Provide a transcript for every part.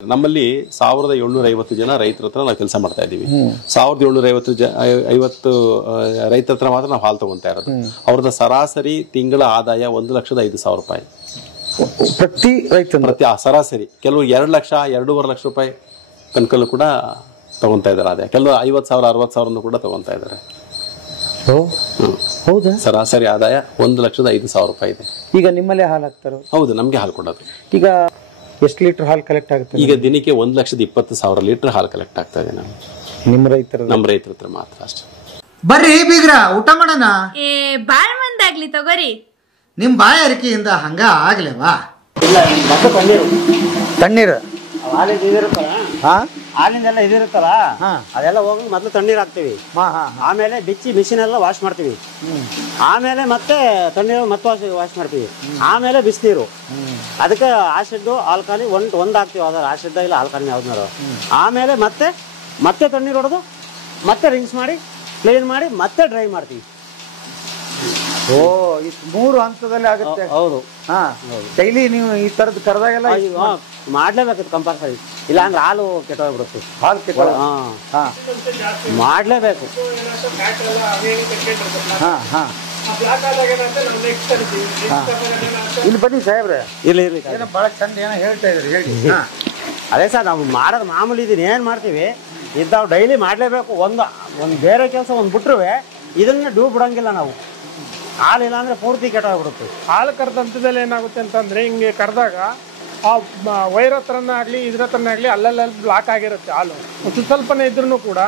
ನಮ್ಮಲ್ಲಿ 1750 ಜನ ರೈತರ ಹತ್ರ ನಾವು ಕೆಲಸ ಮಾಡ್ತಾ ಇದ್ದೀವಿ. 1750 ರೈತರ ಹತ್ರ ಮಾತ್ರ ನಾವು ಹಾಲು ತಗೊಂತಾ ಇರೋದು. ಅವ್ರದ್ದು ಸರಾಸರಿ ತಿಂಗಳ ಆದಾಯ 1,05,000 ರೂಪಾಯಿ ಪ್ರತಿ ರೈತ ಸರಾಸರಿ. ಕೆಲವು 2 ಲಕ್ಷ 2.5 ಲಕ್ಷ ರೂಪಾಯಿ ತನಕಲ್ಲೂ ಕೂಡ ತಗೊಂತಾ ಇದ್ದಾರೆ. ಆದಾಯ ಕೆಲವು 50,000 60,000 ಕೂಡ ತಗೊಂತಾ ಇದ್ದಾರೆ. ಹೌದಾ? ಸರಾಸರಿ ಆದಾಯ 1,05,000 ರೂಪಾಯಿ ಇದೆ. ಈಗ ನಿಮ್ಮಲ್ಲೇ ಹಾಲು ಹಾಕ್ತಾರೋ? ಹೌದು, ನಮ್ಗೆ ಹಾಲು ಕೊಡೋದು. ಈಗ ಎಷ್ಟು ಲೀಟರ್ ಹಾಲು ಕಲೆಕ್ಟ್ ಆಗುತ್ತೆ? ಈಗ ದಿನಕ್ಕೆ 1,20,000 ಲೀಟರ್ ಹಾಲು ಕಲೆಕ್ಟ್ ಆಗ್ತಾ ಇದೆ. ನಮ್ಮ ರೈತರ ಹತ್ರ ಮಾತ್ರ ಅಷ್ಟೇ. ಬರ್ರಿ ಬೀಗ್ರ, ಊಟ ಮಾಡೋಣ. ಬಾಳ್ ಮಂದಾಗ್ಲಿ ತಗೋರಿ. ನಿಮ್ ಬಾಯ ಅರಿಕೆಯಿಂದ ಹಂಗ ಆಗ್ಲೇವಾ? ತಣ್ಣೀರು ಹಾಲಿಂದೆಲ್ಲ ಇದಿರುತ್ತಲ್ಲ, ಅದೆಲ್ಲ ಹೋಗಿ ಮೊದಲು ತಣ್ಣೀರು ಹಾಕ್ತಿವಿ. ಆಮೇಲೆ ಬಿಚ್ಚಿ ಮಿಷಿನ್ ಎಲ್ಲ ವಾಶ್ ಮಾಡ್ತೀವಿ. ಆಮೇಲೆ ಮತ್ತೆ ತಣ್ಣೀರು ಮತ್ತೆ ವಾಶ್ ಮಾಡ್ತೀವಿ. ಆಮೇಲೆ ಬಿಸಿನೀರು, ಅದಕ್ಕೆ ಆಸಿಡ್ ಆಲ್ಕಾಲಿ ಒಂದ್ ಹಾಕ್ತಿವಿ. ಅದ್ರ ಆಸಿಡ್ ಇಲ್ಲ ಆಲ್ಕಾಲಿ ಯಾವ್ದಾರು. ಆಮೇಲೆ ಮತ್ತೆ ತಣ್ಣೀರು ಹೊಡೆದು ಮತ್ತೆ ರಿನ್ಸ್ ಮಾಡಿ ಕ್ಲೀನ್ ಮಾಡಿ ಮತ್ತೆ ಡ್ರೈ ಮಾಡ್ತೀವಿ. ಓ, ಈ 3 ಹಂತದಲ್ಲಿ ಆಗುತ್ತೆ. ಹೌದು. ಡೈಲಿ ನೀವು ಈ ತರದ್ ಕರೆದಾಗೆಲ್ಲ ಮಾಡ್ಲೇಬೇಕು ಕಂಪಲ್ಸರಿ, ಇಲ್ಲ ಅಂದ್ರೆ ಹಾಲು ಕೆಟ್ಟೋಗ್ಬಿಡುತ್ತೆ. ಹಾಲು ಕೆಟ್ಟ ಮಾಡ್ಲೇಬೇಕು. ಇಲ್ಲಿ ಬನ್ನಿ ಸಾಹೇಬ್ರೆ. ಇರ್ಲಿ ಬಹಳ ಚಂದ ಏನೋ ಹೇಳ್ತಾ ಇದ್ರಿ, ಹೇಳಿ. ಅದೇ ಸರ್, ನಾವು ಮಾಡೋದು ಮಾಮೂಲಿ ಇದೀನಿ. ಏನ್ ಮಾಡ್ತೀವಿ ಇದ್ದಾವ್ ಡೈಲಿ ಮಾಡ್ಲೇಬೇಕು. ಒಂದು ಬೇರೆ ಕೆಲಸ ಒಂದು ಬಿಟ್ರುವೆ ಇದನ್ನ ಡ್ಯೂ ಬಿಡಂಗಿಲ್ಲ ನಾವು. ಹಾಲಿಲ್ಲ ಅಂದ್ರೆ ಪೂರ್ತಿ ಕೆಟ್ಟೋಗ್ಬಿಡುತ್ತೆ. ಹಾಲು ಕರೆದ ಹಂತದಲ್ಲಿ ಏನಾಗುತ್ತೆ ಅಂತಂದ್ರೆ, ಹಿಂಗೆ ಕರೆದಾಗ ಆ ವೈರ್ ಹತ್ರನೇ ಆಗಲಿ ಇದ್ರ ಹತ್ರನೇ ಆಗಲಿ ಅಲ್ಲೆಲ್ಲ ಬ್ಲಾಕ್ ಆಗಿರುತ್ತೆ ಹಾಲು. ಸ್ವಲ್ಪನೇ ಇದ್ರೂ ಕೂಡ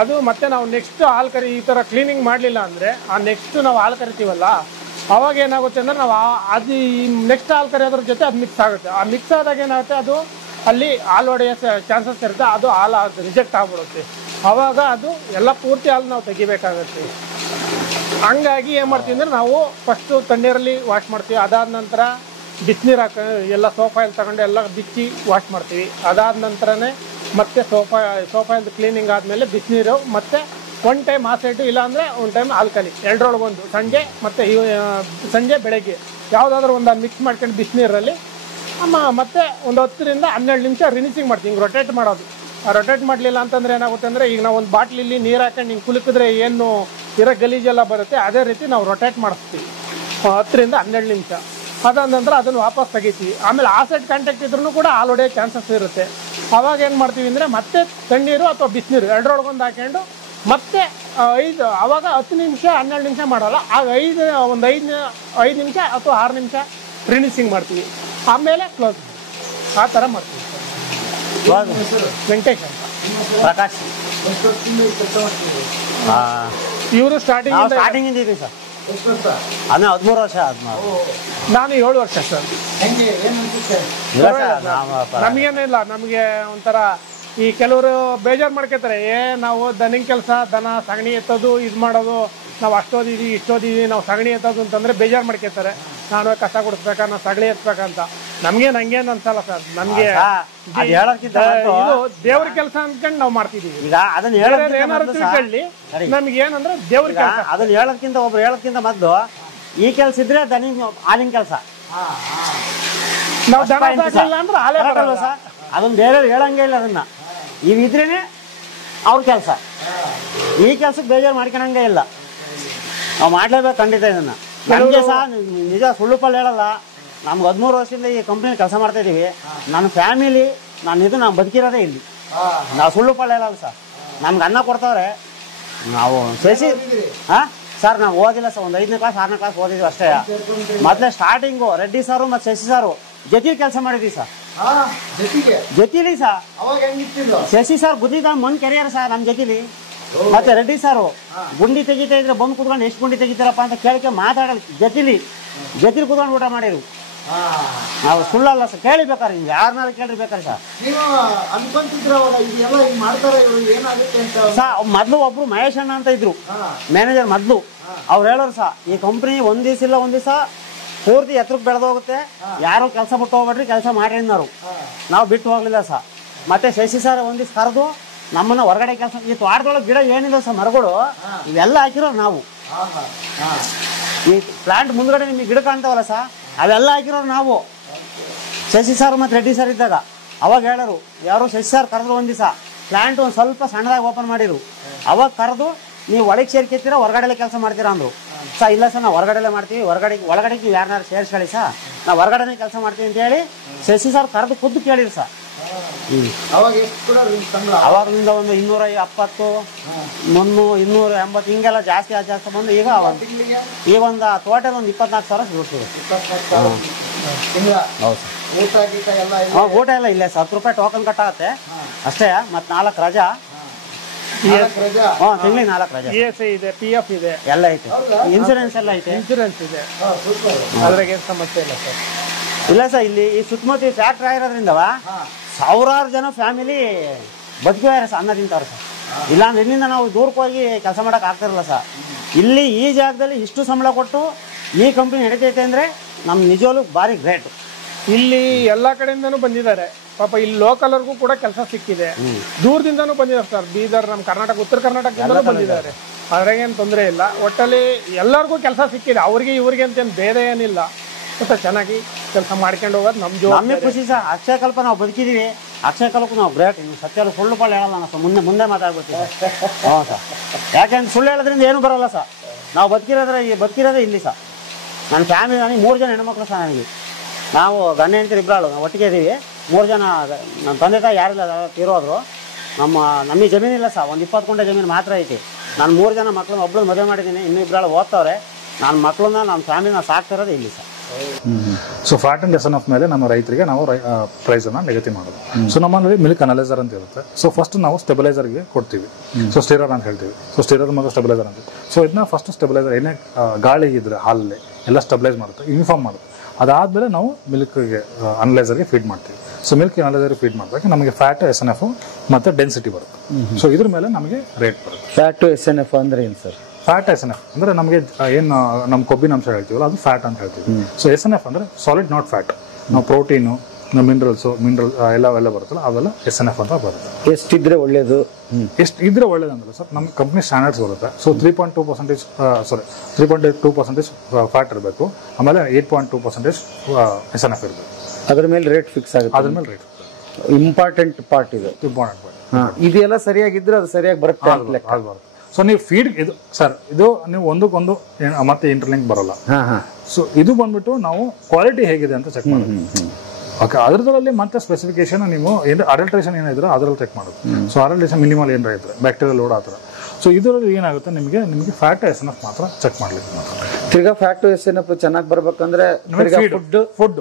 ಅದು ಮತ್ತೆ ನಾವು ನೆಕ್ಸ್ಟ್ ಹಾಲು ಕರಿ ಈ ಥರ ಕ್ಲೀನಿಂಗ್ ಮಾಡಲಿಲ್ಲ ಅಂದರೆ ಆ ನೆಕ್ಸ್ಟ್ ನಾವು ಹಾಲು ಕರಿತೀವಲ್ಲ, ಅವಾಗ ಏನಾಗುತ್ತೆ ಅಂದರೆ ನಾವು ಅದು ಈ ನೆಕ್ಸ್ಟ್ ಹಾಲು ಕರಿಯೋದ್ರ ಜೊತೆ ಅದು ಮಿಕ್ಸ್ ಆಗುತ್ತೆ. ಆ ಮಿಕ್ಸ್ ಆದಾಗ ಏನಾಗುತ್ತೆ, ಅದು ಅಲ್ಲಿ ಹಾಲು ಹೊಡೆಯೋ ಚಾನ್ಸಸ್ ಇರುತ್ತೆ. ಅದು ಹಾಲು ರಿಜೆಕ್ಟ್ ಆಗ್ಬಿಡುತ್ತೆ. ಆವಾಗ ಅದು ಎಲ್ಲ ಪೂರ್ತಿ ಹಾಲು ನಾವು ತೆಗಿಬೇಕಾಗತ್ತೆ. ಹಂಗಾಗಿ ಏನು ಮಾಡ್ತೀವಿ ಅಂದರೆ, ನಾವು ಫಸ್ಟು ತಣ್ಣೀರಲ್ಲಿ ವಾಶ್ ಮಾಡ್ತೀವಿ. ಅದಾದ ನಂತರ ಬಿಸಿನೀರು ಎಲ್ಲ ಸೋಫಾಯಲ್ಲಿ ತಗೊಂಡು ಎಲ್ಲ ಬಿಚ್ಚಿ ವಾಶ್ ಮಾಡ್ತೀವಿ. ಅದಾದ ನಂತರನೇ ಮತ್ತೆ ಸೋಫಾಯಿಂದ ಕ್ಲೀನಿಂಗ್ ಆದಮೇಲೆ ಬಿಸಿನೀರು, ಮತ್ತೆ ಒನ್ ಟೈಮ್ ಆ ಸೈಡು, ಇಲ್ಲಾಂದರೆ ಒನ್ ಟೈಮ್ ಆಲ್ಕಲಿ, ಎರಡರೊಳಗೊಂದು ಸಂಜೆ ಮತ್ತು ಸಂಜೆ ಬೆಳಗ್ಗೆ ಯಾವುದಾದ್ರೂ ಒಂದು ಮಿಕ್ಸ್ ಮಾಡ್ಕೊಂಡು ಬಿಸಿನೀರಲ್ಲಿ ಮತ್ತೆ ಒಂದು 10 ರಿಂದ 12 ನಿಮಿಷ ರಿನಿಸಿಂಗ್ ಮಾಡ್ತೀವಿ. ಹಿಂಗೆ ರೊಟೇಟ್ ಮಾಡೋದು. ಆ ರೊಟೇಟ್ ಮಾಡಲಿಲ್ಲ ಅಂತಂದರೆ ಏನಾಗುತ್ತೆ ಅಂದರೆ, ಈಗ ನಾವು ಒಂದು ಬಾಟ್ಲಿಲಿ ನೀರು ಹಾಕೊಂಡು ಹಿಂಗೆ ಕುಲುಕಿದ್ರೆ ಏನು ಇರೋ ಗಲೀಜೆಲ್ಲ ಬರುತ್ತೆ, ಅದೇ ರೀತಿ ನಾವು ರೊಟೇಟ್ ಮಾಡಿಸ್ತೀವಿ 10 ರಿಂದ 12 ನಿಮಿಷ. ಅದಾದ ನಂತರ ಅದನ್ನು ವಾಪಸ್ ತೆಗಿತೀವಿ. ಆಮೇಲೆ ಆ ಸೈಡ್ ಕಾಂಟ್ಯಾಕ್ಟ್ ಇದ್ರೂ ಕೂಡ ಹಾಲು ಹೊಡೆಯೋ ಚಾನ್ಸಸ್ ಇರುತ್ತೆ. ಅವಾಗ ಏನು ಮಾಡ್ತೀವಿ ಅಂದರೆ, ಮತ್ತೆ ತಣ್ಣೀರು ಅಥವಾ ಬಿಸಿನೀರು ಎರಡರೊಳಗೊಂದು ಹಾಕೊಂಡು ಮತ್ತೆ ಆವಾಗ 10 ನಿಮಿಷ 12 ನಿಮಿಷ ಮಾಡೋಲ್ಲ, ಆಗ 5 ನಿಮಿಷ ಅಥವಾ 6 ನಿಮಿಷ ರಿನಿಸಿಂಗ್ ಮಾಡ್ತೀವಿ. ಆಮೇಲೆ ಕ್ಲೋಸ್, ಆ ಥರ ಮಾಡ್ತೀವಿ. ವೆಂಕಟೇಶ್ ಅಂತ, ಪ್ರಕಾಶ್. ಇವರು ಸ್ಟಾರ್ಟಿಂಗ್ ಇದೀವಿ ಸರ್. ಅದೇ 13 ವರ್ಷ. ನಾನು 7 ವರ್ಷ ಸರ್. ನಮಗೇನಿಲ್ಲ, ನಮಗೆ ಒಂಥರ ಈ ಕೆಲವರು ಬೇಜಾರು ಮಾಡ್ಕೊತಾರೆ, ನಾವು ದನಿಂಗ್ ಕೆಲಸ, ದನ ಸಗಣಿ ಎತ್ತೋದು, ಇದು ಮಾಡೋದು, ನಾವು ಅಷ್ಟೋದಿದ್ದೀವಿ ಇಷ್ಟೋದಿದ್ದೀವಿ, ನಾವು ಸಗಣಿ ಎತ್ತೋದು ಅಂತಂದರೆ ಬೇಜಾರು ಮಾಡ್ಕೊತಾರೆ. ನಾನು ಕಸ ಕೊಡಿಸ್ಬೇಕಾ, ನಾನು ಸಗಣಿ ಎತ್ಬೇಕಂತ. ನಮ್ಗೇನು ಅನ್ಸಲ್ಲ ಸರ್. ನಮಗೆ ಇದು ದೇವ್ರ ಕೆಲಸ ಅಂದ್ಕೊಂಡು ನಾವು ಮಾಡ್ತಿದ್ದೀವಿ. ಈಗ ಅದನ್ನ ಏನಾದ್ರು ತಿಳ್ಕೊಳ್ಳಿ, ನಮ್ಗೆ ಏನಂದ್ರೆ ದೇವ್ರ ಕೆಲಸ. ಅದನ್ನ ಒಬ್ರು ಹೇಳೋದಕ್ಕಿಂತ ಮೊದಲು ಈ ಕೆಲಸ ಇದ್ರೆ ದನಿ ಹಾಲಿನ ಕೆಲಸ. ನಾವು ದನ ಸಾಕಿಲ್ಲ ಅಂದ್ರೆ ಹಾಲೇ ಬರಲ್ಲ ಸರ್. ಅದನ್ನ ಬೇರೆಯವ್ರು ಹೇಳಂಗೇ ಇಲ್ಲ. ಅದನ್ನ ಇವಿದ್ರೇನೆ ಅವ್ರ ಕೆಲಸ. ಈ ಕೆಲ್ಸಕ್ಕೆ ಬೇಜಾರು ಮಾಡ್ಕೊಳಂಗೇ ಇಲ್ಲ. ನಾವು ಮಾಡ್ಲೇಬೇಕು ಖಂಡಿತ ಇದನ್ನ. ನಮಗೆ ಸಹ ನಿಜ ಸುಳ್ಳು ಪಳ್ಳು ಹೇಳಲ್ಲ. ನಮ್ಗೆ 13 ವರ್ಷದಿಂದ ಈ ಕಂಪ್ನಿ ಕೆಲಸ ಮಾಡ್ತಾ ಇದೀವಿ. ನನ್ನ ಫ್ಯಾಮಿಲಿ ನಾನು ಬದುಕಿರೋದೇ ಇಲ್ಲಿ. ನಾವು ಸುಳ್ಳು ಪಳ್ಳು ಹೇಳಲ್ಲ ಸರ್. ನಮ್ಗೆ ಅನ್ನ ಕೊಡ್ತಾವ್ರೆ. ನಾವು ಸರ್ ನಾವು ಓದಿಲ್ಲ ಸರ್. ಒಂದು 5ನೇ ಕ್ಲಾಸ್ 6ನೇ ಕ್ಲಾಸ್ ಓದಿದ್ವಿ ಅಷ್ಟೇ. ಮೊದಲೇ ಸ್ಟಾರ್ಟಿಂಗು ರೆಡ್ಡಿ ಸಾರು ಮತ್ತು ಶಶಿ ಸಾರು ಜೊತೆಲಿ ಕೆಲಸ ಮಾಡಿದ್ವಿ ಸರ್. ಜೊತೆಲಿ ಸರ್. ಶಶಿ ಸರ್ ಬುದ್ಧಿದ ಮಣ್ಣು ಕೆರೆಯಾರ ಸರ್ ನಮ್ಮ ಜೊತೆಲಿ. ಮತ್ತೆ ರೆಡ್ಡಿ ಸಾರು ಗುಂಡಿ ತೆಗಿತಾ ಇದ್ರೆ ಬಂದು ಕುತ್ಕೊಂಡು ಎಷ್ಟು ಗುಂಡಿ ತೆಗಿತಾರಪ್ಪ ಅಂತ ಕೇಳಿಕೆ ಮಾತಾಡಲ್ಲ. ಜೊತೆಲಿ ಕುತ್ಕೊಂಡು ಊಟ ಮಾಡಿರು. ನಾವು ಸುಳ್ಳಲ್ಲ ಸರ್. ಕೇಳಿಬೇಕಾರೆ ನೀವು ಯಾರನ್ನಾರು ಕೇಳಿರ್ಬೇಕಾರೆ ಸರ್. ಸರ್ ಮೊದಲು ಒಬ್ರು ಮಹೇಶ್ ಅಣ್ಣ ಅಂತ ಇದ್ರು ಮ್ಯಾನೇಜರ್. ಮೊದಲು ಅವ್ರು ಹೇಳೋರು ಸರ್, ಈ ಕಂಪ್ನಿ ಒಂದ್ ದಿವಸ ಪೂರ್ತಿ ಎತ್ತರಕ್ಕೆ ಬೆಳೆದೋಗುತ್ತೆ, ಯಾರು ಕೆಲಸ ಬಿಟ್ಟು ಹೋಗ್ಬೇಡ್ರಿ, ಕೆಲಸ ಮಾಡ್ರಿ ಅನ್ನೋರು. ನಾವು ಬಿಟ್ಟು ಹೋಗ್ಲಿಲ್ಲ ಸರ್. ಮತ್ತೆ ಶಶಿ ಸರ್ ಒಂದ್ ದಿವ್ಸ ಕರೆದು ನಮ್ಮನ್ನ ಹೊರಗಡೆ ಕೆಲಸ, ಈ ತೋಟದೊಳಗೆ ಗಿಡ ಏನಿಲ್ಲ ಸರ್, ಮರಗಳು ಇವೆಲ್ಲ ಹಾಕಿರೋ ನಾವು. ಈ ಪ್ಲಾಂಟ್ ಮುಂದ್ಗಡೆ ನಿಮಗೆ ಗಿಡ ಕಾಣ್ತಾವಲ್ಲ ಸರ್, ಅವೆಲ್ಲ ಹಾಕಿರೋರು ನಾವು. ಶಶಿ ಸರ್ ಮತ್ತು ರೆಡ್ಡಿ ಸರ್ ಇದ್ದಾಗ ಅವಾಗ ಹೇಳರು ಯಾರು ಸರ್ ಕರೆದ್ರು ಒಂದ್ ದಿವಸ ಪ್ಲಾಂಟ್ ಒಂದು ಸ್ವಲ್ಪ ಸಣ್ಣದಾಗಿ ಓಪನ್ ಮಾಡಿರು. ಅವಾಗ ಕರೆದು ನೀವು ಒಳಗೆ ಸೇರ್ಕೆತ್ತೀರಾ ಹೊರಗಡೆಲೆ ಕೆಲಸ ಮಾಡ್ತೀರಾ ಅಂದ್ರು. ಇಲ್ಲ ಸರ್ ನಾವು ಹೊರಗಡೆಲೆ ಮಾಡ್ತೀವಿ, ಒಳಗಡೆ ನೀವು ಯಾರನ್ನಾರು ಸೇರಿಸ್ಕೊಳ್ಳಿ ಸರ್, ನಾವು ಹೊರಗಡೆನೇ ಕೆಲಸ ಮಾಡ್ತೀವಿ ಅಂತ ಹೇಳಿ ಶಶಿ ಸರ್ ಕರೆದು ಖುದ್ದು ಕೇಳಿರಿ ಸರ್. ಅವಾಗಿಂದ ಒಂದು 270, 280 ಹಿಂಗೆಲ್ಲ ಜಾಸ್ತಿ ಬಂದು ಈಗ ಒಂದು ಟೋಟಲ್ ಒಂದು 24,000 ಸಿಗುತ್ತದೆ. ಊಟ ಎಲ್ಲ ಇಲ್ಲೇ ಸರ್, 10 ರೂಪಾಯಿ ಟೋಕನ್ ಕಟ್ಟಾಗತ್ತೆ ಅಷ್ಟೇ. ಮತ್ತೆ 4 ರಜಾ, ತಿಂಗಳಿಗೆ 4 ರಜಾ, ESI ಇದೆ, PF ಇದೆ, ಎಲ್ಲ ಐತೆ, ಇನ್ಸೂರೆನ್ಸ್ ಎಲ್ಲ ಐತೆ. ಇನ್ಸೂರೆನ್ಸ್ ಇದೆ, ಅದ್ರಾಗ ಏನು ಸಮಸ್ಯೆ ಇಲ್ಲ ಸರ್. ಇಲ್ಲ ಸರ್, ಇಲ್ಲಿ ಈ ಸುತ್ತಮುತ್ತ ಫ್ಯಾಕ್ಟ್ರಿ ಆಗಿರೋದ್ರಿಂದವ ಸಾವಿರಾರು ಜನ ಫ್ಯಾಮಿಲಿ ಬದುಕಿದ್ದಾರೆ ಸರ್, ಅನ್ನ ತಿಂತಾರೆ ಸರ್. ಇಲ್ಲಾಂದ್ರೆ ಇಲ್ಲಿಂದ ನಾವು ದೂರಕ್ಕೆ ಹೋಗಿ ಕೆಲಸ ಮಾಡಕ್ ಆಗ್ತಿರಲ್ಲ ಸರ್. ಇಲ್ಲಿ ಈ ಜಾಗದಲ್ಲಿ ಇಷ್ಟು ಸಂಬಳ ಕೊಟ್ಟು ಈ ಕಂಪ್ನಿ ನಡೀತೈತೆ ಅಂದ್ರೆ ನಮ್ ನಿಜವಾಗ್ಲೂ ಭಾರಿ ಗ್ರೇಟ್. ಇಲ್ಲಿ ಎಲ್ಲಾ ಕಡೆಯಿಂದನೂ ಬಂದಿದ್ದಾರೆ ಪಾಪ. ಇಲ್ಲಿ ಲೋಕಲ್ ಅವ್ರಿಗೂ ಕೂಡ ಕೆಲಸ ಸಿಕ್ಕಿದೆ, ದೂರದಿಂದನೂ ಬಂದಿದ್ದಾರೆ ಸರ್. ಬೀದರ್, ನಮ್ಮ ಕರ್ನಾಟಕ, ಉತ್ತರ ಕರ್ನಾಟಕದಿಂದಲೂ ಬಂದಿದ್ದಾರೆ. ಅದ್ರಾಗೇನು ತೊಂದರೆ ಇಲ್ಲ. ಒಟ್ಟಲ್ಲಿ ಎಲ್ಲರಿಗೂ ಕೆಲಸ ಸಿಕ್ಕಿದೆ, ಅವ್ರಿಗೆ ಇವ್ರಿಗೆ ಅಂತೇನು ಭೇದ ಏನಿಲ್ಲ. ಮತ್ತೆ ಚೆನ್ನಾಗಿ ಕೆಲಸ ಮಾಡ್ಕೊಂಡು ಹೋಗೋದು ನಮ್ಮ ಜೋಡಿ. ನಮಗೆ ಖುಷಿ ಸರ್. ಅಕ್ಷಯ ಕಲ್ಪ ನಾವು ಬದುಕಿದೀವಿ, ಅಕ್ಷಯ ಕಲ್ಪಕ್ಕೂ ನಾವು ಗ್ರೇಟ್. ಸತ್ಯ ಸುಳ್ಳು ಪಳ್ಳು ಹೇಳಲ್ಲ ನಾನು ಸರ್, ಮುಂದೆ ಮಾತಾಡ್ಬಿಡ್ತೀವಿ. ಹ್ಞೂ ಸರ್, ಯಾಕೆಂದ್ರೆ ಸುಳ್ಳು ಹೇಳೋದ್ರಿಂದ ಏನು ಬರೋಲ್ಲ ಸರ್. ನಾವು ಬದುಕಿರೋದೇ ಇಲ್ಲಿ ಸರ್. ನನ್ನ ಫ್ಯಾಮಿಲಿ, ನನಗೆ 3 ಜನ ಹೆಣ್ಮಕ್ಳು ಸರ್. ನನಗೆ ನಾವು ಗಂಡ ಹೆಂಡತಿ ಇಬ್ಬರಾಳು, ನಾವು ಒಟ್ಟಿಗೆ ಇದ್ದೀವಿ. 3 ಜನ. ನಮ್ಮ ತಂದೆ ತಾಯಿ ಯಾರಿಲ್ಲ, ತೀರೋದ್ರು. ನಮಗೆ ಜಮೀನಿಲ್ಲ ಸರ್, ಒಂದು 20 ಗುಂಟೆ ಜಮೀನು ಮಾತ್ರ ಐತಿ. ನಾನು 3 ಜನ ಮಕ್ಕಳನ್ನ ಒಬ್ಬಳು ಮದುವೆ ಮಾಡಿದ್ದೀನಿ, ಇನ್ನೂ ಇಬ್ಬರಾಳು ಓದ್ತವ್ರೆ. ನನ್ನ ಮಕ್ಕಳನ್ನ, ನಮ್ಮ ಫ್ಯಾಮಿಲಿನ ಸಾಕ್ತಿರೋದು ಇಲ್ಲಿ sir. So fat and SNF ಮೇಲೆ ನಮ್ಮ ರೈತರಿಗೆ ನಾವು ಪ್ರೈಸ್ ಅನ್ನ ನಿಗದಿ ಮಾಡೋದು. ಸೊ ನಮ್ಮಲ್ಲಿ ಮಿಲ್ಕ್ ಅನಲೈಸರ್ ಅಂತ ಇರುತ್ತೆ. ಸೊ ಫಸ್ಟ್ ನಾವು ಸ್ಟೆಬಿಲೈಸರ್ಗೆ ಕೊಡ್ತೀವಿ. ಸೊ ಸ್ಟಿರರ್ ಅಂತ ಹೇಳ್ತೀವಿ. ಸೊ ಸ್ಟಿರರ್ ಮತ್ತು ಸ್ಟೆಬಿಲೈಸರ್ ಅಂತ. ಸೊ ಇದನ್ನ ಫಸ್ಟ್ ಸ್ಟೆಬಿಲೈಸರ್ ಏನೇ ಗಾಳಿ ಇದ್ರೆ ಹಾಲಲ್ಲಿ ಎಲ್ಲ ಸ್ಟೆಬಿಲೈಸ್ ಮಾಡುತ್ತೆ, ಯೂನಿಫಾರ್ಮ್ ಮಾಡುತ್ತೆ. ಅದಾದ್ಮೇಲೆ ನಾವು ಮಿಲ್ಕ್ಗೆ ಅನಲೈಸರ್ಗೆ ಫೀಡ್ ಮಾಡ್ತೀವಿ. ಸೊ ಮಿಲ್ಕ್ ಅನಲೈಸರ್ಗೆ ಫೀಡ್ ಮಾಡಿದಾಗ ನಮಗೆ ಫ್ಯಾಟ್, SNF ಮತ್ತೆ ಡೆನ್ಸಿಟಿ ಬರುತ್ತೆ. ಸೊ ಇದ್ರ ಮೇಲೆ ನಮಗೆ ರೇಟ್ ಬರುತ್ತೆ. ಫ್ಯಾಟ್ SNF ಅಂದ್ರೆ ಏನು ಸರ್? ಫ್ಯಾಟ್ SNF ಅಂದ್ರೆ ನಮಗೆ ಏನು ನಮ್ಮ ಕೊಬ್ಬಿನ ಅಂಶ ಹೇಳ್ತೀವಲ್ಲ ಅದು ಫ್ಯಾಟ್ ಅಂತ ಹೇಳ್ತೀವಿ. ಸೊ SNF ಅಂದ್ರೆ ಸಾಲಿಡ್ ನಾಟ್ ಫ್ಯಾಟ್. ನಾವು ಪ್ರೋಟೀನು, ಮಿನರಲ್ ಎಲ್ಲ ಬರುತ್ತಲ್ಲ ಅವೆಲ್ಲ SNF ಅಂತ ಬರುತ್ತೆ. ಎಷ್ಟಿದ್ರೆ ಒಳ್ಳೇದು? ಎಷ್ಟು ಇದ್ರೆ ಒಳ್ಳೇದಂದ್ರೆ ಸರ್, ನಮ್ಮ ಕಂಪ್ನಿ ಸ್ಟ್ಯಾಂಡರ್ಡ್ಸ್ ಬರುತ್ತೆ. ಸೊ 3.2% ಫ್ಯಾಟ್ ಇರಬೇಕು, ಆಮೇಲೆ 8.2% SNF ಇರಬೇಕು. ಅದ್ರ ಮೇಲೆ ರೇಟ್ ಫಿಕ್ಸ್ ಆಗುತ್ತೆ. ಅದ್ರ ಮೇಲೆ ರೇಟ್ ಇಂಪಾರ್ಟೆಂಟ್ ಪಾರ್ಟ್ ಇದು. ಇಂಪಾರ್ಟೆಂಟ್ ಪಾರ್ಟ್ ಇದೆಲ್ಲ ಸರಿಯಾಗಿದ್ರೆ ಅದು ಸರಿಯಾಗಿ ಬರುತ್ತೆ. ಅದು ಬರುತ್ತೆ. ಸೊ ನೀವು ಫೀಡ್ ಇದು ಸರ್, ಇದು ನೀವು ಒಂದಕ್ಕೊಂದು ಮತ್ತೆ ಇಂಟರ್ಲಿಂಕ್ ಬರಲ್ಲ. ಸೊ ಇದು ಬಂದ್ಬಿಟ್ಟು ನಾವು ಕ್ವಾಲಿಟಿ ಹೇಗಿದೆ ಅಂತ ಚೆಕ್ ಮಾಡೋದು. ಓಕೆ, ಅದ್ರದ್ರಲ್ಲಿ ಮತ್ತೆ ಸ್ಪೆಸಿಫಿಕೇಶನ್ ನೀವು ಏನು ಅಡಲ್ಟ್ರೇಷನ್ ಏನಿದ್ರೆ ಅದ್ರಲ್ಲಿ ಚೆಕ್ ಮಾಡೋದು. ಸೊ ಅಡಲ್ಟ್ರೇಷನ್ ಮಿನಿಮಲ್ ಏನಾರ ಇದ್ರೆ ಬ್ಯಾಕ್ಟೀರಿಯಲ್ ಲೋಡ್ ಆ ಥರ. ಸೊ ಇದರಲ್ಲಿ ಏನಾಗುತ್ತೆ, ನಿಮಗೆ ಫ್ಯಾಟ್ SNF ಮಾತ್ರ ಚೆಕ್ ಮಾಡ್ಲಿಕ್ಕೆ ಮಾತ್ರ. ತಿರ್ಗಾ ಫ್ಯಾಟ್ SNF ಚೆನ್ನಾಗಿ ಬರ್ಬೇಕಂದ್ರೆ ಫುಡ್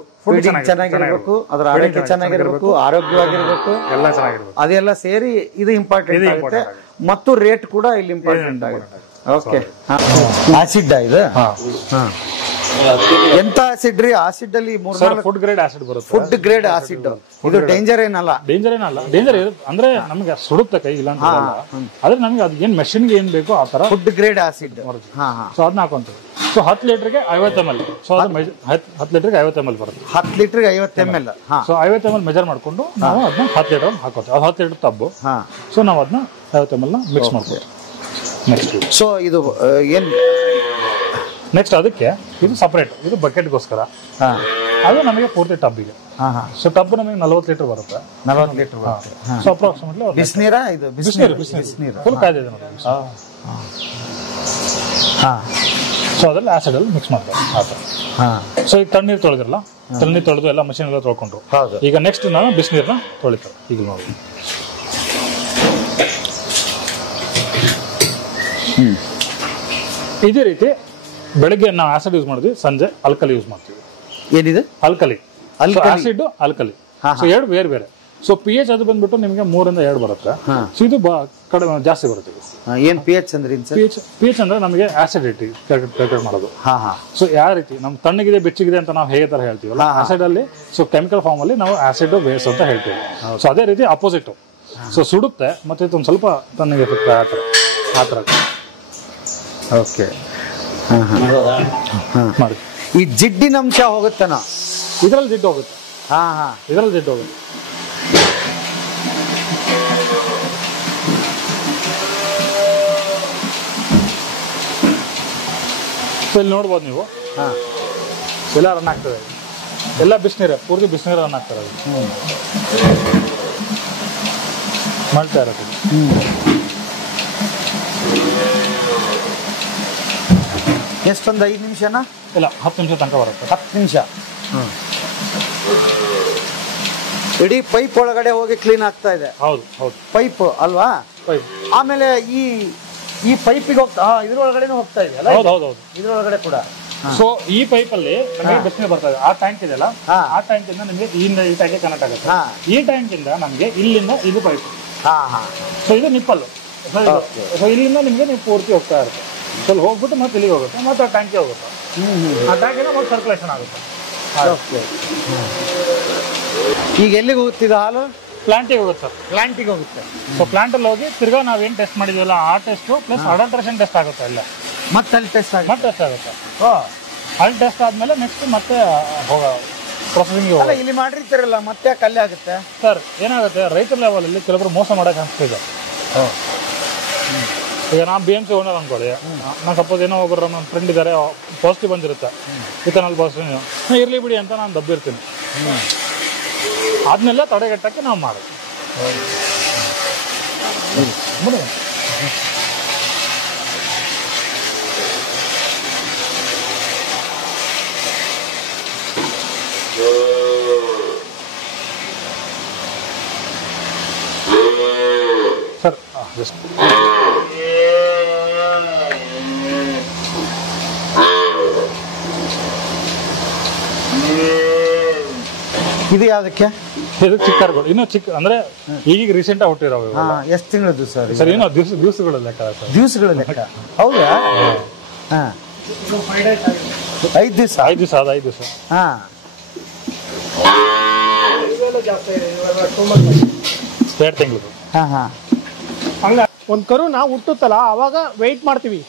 ಚೆನ್ನಾಗಿರ್ಬೇಕು, ಅದ್ರ ಆರೋಗ್ಯ ಚೆನ್ನಾಗಿರ್ಬೇಕು, ಆರೋಗ್ಯವಾಗಿರ್ಬೇಕು, ಎಲ್ಲ ಚೆನ್ನಾಗಿರ್ಬೇಕು. ಅದೆಲ್ಲ ಸೇರಿ ಇದು ಇಂಪಾರ್ಟೆಂಟ್ ಆಗುತ್ತೆ. ಮತ್ತು ರೇಟ್ ಕೂಡ ಇಲ್ಲಿ ಇಂಪಾರ್ಟೆಂಟ್ ಆಗುತ್ತೆ. ಓಕೆ, ಆಸಿಡ್ ಇದು ಎಂತ ಆಸಿಡ್ ರೀ? ಆಸಿಡ್ ಅಲ್ಲಿ ಫುಡ್ ಗ್ರೇಡ್ ಆಸಿಡ್ ಬರುತ್ತೆ. ಫುಡ್ ಗ್ರೇಡ್ ಆಸಿಡ್ ಇದು ಡೇಂಜರ್ ಏನಲ್ಲ. ಡೇಂಜರ್ ಅಂದ್ರೆ ನಮಗೆ ಸುಡುತ್ತೆ ಕೈ, ಇಲ್ಲ ಅಂತ ಆದ್ರೆ ನಮ್ಗೆ ಅದು ಏನ್ ಮೆಷಿನ್ಗೆ ಏನ್ ಬೇಕೋ ಆ ತರ ಫುಡ್ ಗ್ರೇಡ್ ಆಸಿಡ್. ಸೊ ಅದನ್ನ ಹಾಕೊಂತೀವಿ. ಸೊ 10 ಲೀಟರ್ಗೆ 50 ml. ಸೊ 10 ಲೀಟರ್ಗೆ 50 ml ಬರುತ್ತೆ. 10 ಲೀಟರ್ಗೆ 50 ml. ಸೊ 50 ml ಮೆಜರ್ ಮಾಡ್ಕೊಂಡು ನಾವು ಅದನ್ನ 10 ಲೀಟರ್ ಹಾಕೋತೀವಿ. ಅದು 10 ಲೀಟರ್ ತಬ್ಬು. ಸೊ ನಾವು ಅದನ್ನ 50 ml ನ ಮಿಕ್ಸ್ ಮಾಡ್ತೀವಿ. ಸೊ ಇದು ಏನ್ ನೆಕ್ಸ್ಟ್ ಅದಕ್ಕೆ ಇದು ಸಪರೇಟ್, ಇದು ಬಕೆಟ್ಗೋಸ್ಕರ. ಅದು ನಮಗೆ ಪೂರ್ತಿ ಟಬ್ಬಿಗೆ. ಸೊ ಟಬ್ ನಮಗೆ 40 ಲೀಟರ್ ಬರುತ್ತೆ. 40 ಲೀಟರ್ ಬರುತ್ತೆ. ಸೊ ಅಪ್ರಾಕ್ಸಿಮೇಟ್ಲಿ ಬಿಸಿನೀರ ಇದು? ಬಿಸಿನೀರು ಫುಲ್ ಕಾಯ್ದಿದೆ ನೋಡಿ. ಸೊ ಅದ್ರಲ್ಲಿ ಆಸಿಡ್ ಅಲ್ಲಿ ಮಿಕ್ಸ್ ಮಾಡ್ತಾರೆ ಆ ಥರ. ಸೊ ಈಗ ತಣ್ಣೀರು ತೊಳೆದಿರಲ್ಲ, ತಣ್ಣೀರು ತೊಳೆದು ಎಲ್ಲ ಮಷೀನ್ ಎಲ್ಲ ತೊಳ್ಕೊಂಡ್ರು. ಈಗ ನೆಕ್ಸ್ಟ್ ನಾವು ಬಿಸಿನೀರನ್ನ ತೊಳಿತಾರೆ. ಈಗ ನೋಡಿ ಇದೇ ರೀತಿ ಬೆಳಗ್ಗೆ ನಾವು ಆಸಿಡ್ ಯೂಸ್ ಮಾಡಿದ್ವಿ, ಸಂಜೆ ಆಲ್ಕಲಿ ಯೂಸ್ ಮಾಡ್ತೀವಿ. ಏನಿದೆ? Alkali, acid, alkali. ಸೊ 2 ಬೇರೆ ಬೇರೆ. ಸೊ pH ಅದು ಬಂದ್ಬಿಟ್ಟು ನಿಮಗೆ 3 ಇಂದ 2 ಬರುತ್ತೆ. ಸೊ ಇದು ಕಡಿಮೆ ಜಾಸ್ತಿ ಬರುತ್ತೆ. ಏನ್ pH ಅಂದ್ರೆ? pH ಅಂದ್ರೆ ನಮಗೆ ಆಸಿಡಿಟಿ ಕ್ಯಾಲ್ಕುಲೇಟ್ ಮಾಡೋದು. ಸೊ ಯಾವ ರೀತಿ ನಮ್ ತಣ್ಣಗಿದೆ ಬೆಚ್ಚಗಿದೆ ಅಂತ ನಾವು ಹೇಗೆ ತರ ಹೇಳ್ತೀವಲ್ಲ ಆಸಿಡ್ ಅಲ್ಲಿ, ಸೊ ಕೆಮಿಕಲ್ ಫಾರ್ಮ್ ಅಲ್ಲಿ ನಾವು ಆಸಿಡ್ ಬೇಸ್ ಅಂತ ಹೇಳ್ತೀವಿ. ಸೊ ಅದೇ ರೀತಿ ಅಪೋಸಿಟ್. ಸೊ ಸುಡುತ್ತೆ ಮತ್ತೆ ಒಂದು ಸ್ವಲ್ಪ ತಣ್ಣಗೆ ಎಫೆಕ್ಟ್ ಆ ಥರ. ಓಕೆ, ಮಾಡಿ. ಈ ಜಿಡ್ಡಿನ ಅಂಶ ಹೋಗುತ್ತಾನ? ಇದ್ರಲ್ಲಿ ಜಿಡ್ಡು ಹೋಗುತ್ತೆ. ಇದ್ರಲ್ಲಿ ಜಿಡ್ಡು ಹೋಗುತ್ತೆ. ಸೊ ಇಲ್ಲಿ ನೋಡ್ಬೋದು ನೀವು, ಎಲ್ಲ ರನ್ ಆಗ್ತದೆ. ಎಲ್ಲ ಬಿಸಿನೀರು, ಪೂರ್ತಿ ಬಿಸಿನೀರು ರನ್ ಆಗ್ತಾರೆ ಅದು. ಮಾಡ್ತಾ ಇರೋದು ಎಷ್ಟೊಂದು 5 ನಿಮಿಷನಾ? ಇಲ್ಲ, 10 ನಿಮಿಷ ತನಕ ಬರುತ್ತೆ. 10 ನಿಮಿಷ. ಇಡೀ ಪೈಪ್ ಒಳಗಡೆ ಹೋಗಿ ಕ್ಲೀನ್ ಆಗ್ತಾ ಇದೆ. ಹೌದು ಹೌದು, ಪೈಪ್ ಅಲ್ವಾ? ಪೈಪ್. ಆಮೇಲೆ ಈ ಪೈಪಿಗೆ ಹೋಗ್ತಾ ಇದ್ರೊಳಗಡೆ ಹೋಗ್ತಾ ಇದೆಯಲ್ಲ? ಹೌದು ಹೌದು ಹೌದು, ಇದ್ರೊಳಗಡೆ ಕೂಡ. ಸೊ ಈ ಪೈಪ್ ಅಲ್ಲಿ ನಮಗೆ ಬಿಸಿನೀರು ಬರ್ತದೆ. ಆ ಟ್ಯಾಂಕ್ ಇದೆಯಲ್ಲ, ಆ ಟ್ಯಾಂಕ್ ಇಂದ ನಮಗೆ ಈ ಟ್ಯಾಂಕ್ ಕನೆಕ್ಟ್ ಆಗುತ್ತೆ. ಈ ಟ್ಯಾಂಕ್ ಇಂದ ನಮಗೆ ಇಲ್ಲಿಂದ ಇದು ಪೈಪ್. ಸೊ ಇದು ನಿಪ್ಪಲ್ಲು. ಸೊ ಇಲ್ಲಿಂದ ನಿಮಗೆ ನೀವು ಪೂರ್ತಿ ಹೋಗ್ತಾ ಇರುತ್ತೆ. ಸ್ವಲ್ಪ ಹೋಗ್ಬಿಟ್ಟು ಮತ್ತೆ ಇಲ್ಲಿಗೆ ಹೋಗುತ್ತೆ, ಮತ್ತೆ ಆ ಟ್ಯಾಂಕಿಗೆ ಹೋಗುತ್ತೆ. ಆ ಟ್ಯಾಂಕಿಂದ ಮತ್ತೆ ಸರ್ಕ್ಯುಲೇಷನ್ ಆಗುತ್ತೆ. ಈಗ ಎಲ್ಲಿಗೆ ಹೋಗ್ತಿದ್ದ ಹಾಲು? ಪ್ಲಾಂಟಿಗೆ ಹೋಗುತ್ತೆ ಸರ್. ಪ್ಲಾಂಟಿಗೆ ಹೋಗುತ್ತೆ. ಸೊ ಪ್ಲಾಂಟ್ ಅಲ್ಲಿ ಹೋಗಿ ತಿರ್ಗಾ ನಾವೇನು ಟೆಸ್ಟ್ ಮಾಡಿದ್ವಲ್ಲ ಆ ಟೆಸ್ಟ್ ಪ್ಲಸ್ ಅಡಲ್ಟ್ರೇಷನ್ ಟೆಸ್ಟ್ ಆಗುತ್ತೆ. ಎಲ್ಲ ಮತ್ತೆ ಅಲ್ಲಿ ಟೆಸ್ಟ್ ಆಗುತ್ತೆ. ಮತ್ತೆ ಟೆಸ್ಟ್ ಆಗುತ್ತೆ. ಅಲ್ಲಿ ಟೆಸ್ಟ್ ಆದ್ಮೇಲೆ ನೆಕ್ಸ್ಟ್ ಮತ್ತೆ ಪ್ರೊಸೆಸಿಂಗ್. ಅಲ್ಲ, ಇಲ್ಲಿ ಮಾಡಿರ್ತೀರಲ್ಲ, ಮತ್ತೆ ಕಲ್ಲೆ ಆಗುತ್ತೆ ಸರ್. ಏನಾಗುತ್ತೆ, ರೈತರ ಲೆವೆಲಲ್ಲಿ ಕೆಲವೊಬ್ರು ಮೋಸ ಮಾಡೋಕೆ ಅನಿಸ್ತಿದೆ. ಈಗ ನಾನು BMC ಓನರ್ ಅನ್ಕೊಳ್ಳಿ, ನಾನು ಸಪೋಸ್ ಏನೋ ಒಬ್ಬರು ನನ್ನ ಫ್ರೆಂಡ್ ಇದ್ದಾರೆ, ಪಾಸಿಟಿವ್ ಬಂದಿರುತ್ತೆ, ಇತನಲ್ಲಿ ಪಾಸಿಟಿವ್ ಇರಲಿ ಬಿಡಿ ಅಂತ ನಾನು ದಬ್ಬಿರ್ತೀನಿ. ಅದನ್ನೆಲ್ಲ ತಡೆಗಟ್ಟಕ್ಕೆ ನಾವು ಮಾಡೋದು. ಸರ್ ಜಸ್ಟ್ ಇದು ಯಾವುದಕ್ಕೆ? ಇದು ಚಿಕ್ಕ ಕರುಗಳು, ಇನ್ನೂ ಚಿಕ್ಕ ಅಂದ್ರೆ ಈಗ ರೀಸೆಂಟ್ ಆಗಿ ಹುಟ್ಟಿರೋ. ಎಷ್ಟು ತಿಂಗಳದ್ದು ಸರ್? ಸರ್ ಏನೋ ದಿವಸಗಳು ಲೆಕ್ಕ ಸರ್. ದಿವಸಗಳ ಲೆಕ್ಕ? ಹೌದಾ? 5 ದಿವಸ. 5 ದಿವಸ. 5 ದಿವಸ. ಹಾ, 2 ತಿಂಗಳು. ಹಾ ಹಾ. ಹಂಗ ಒಂದ್ ಕರು ನಾವು ಹುಟ್ಟುತ್ತಲ್ಲ ಅವಾಗ ವೆಯ್ಟ್ ಮಾಡ್ತೀವಿ.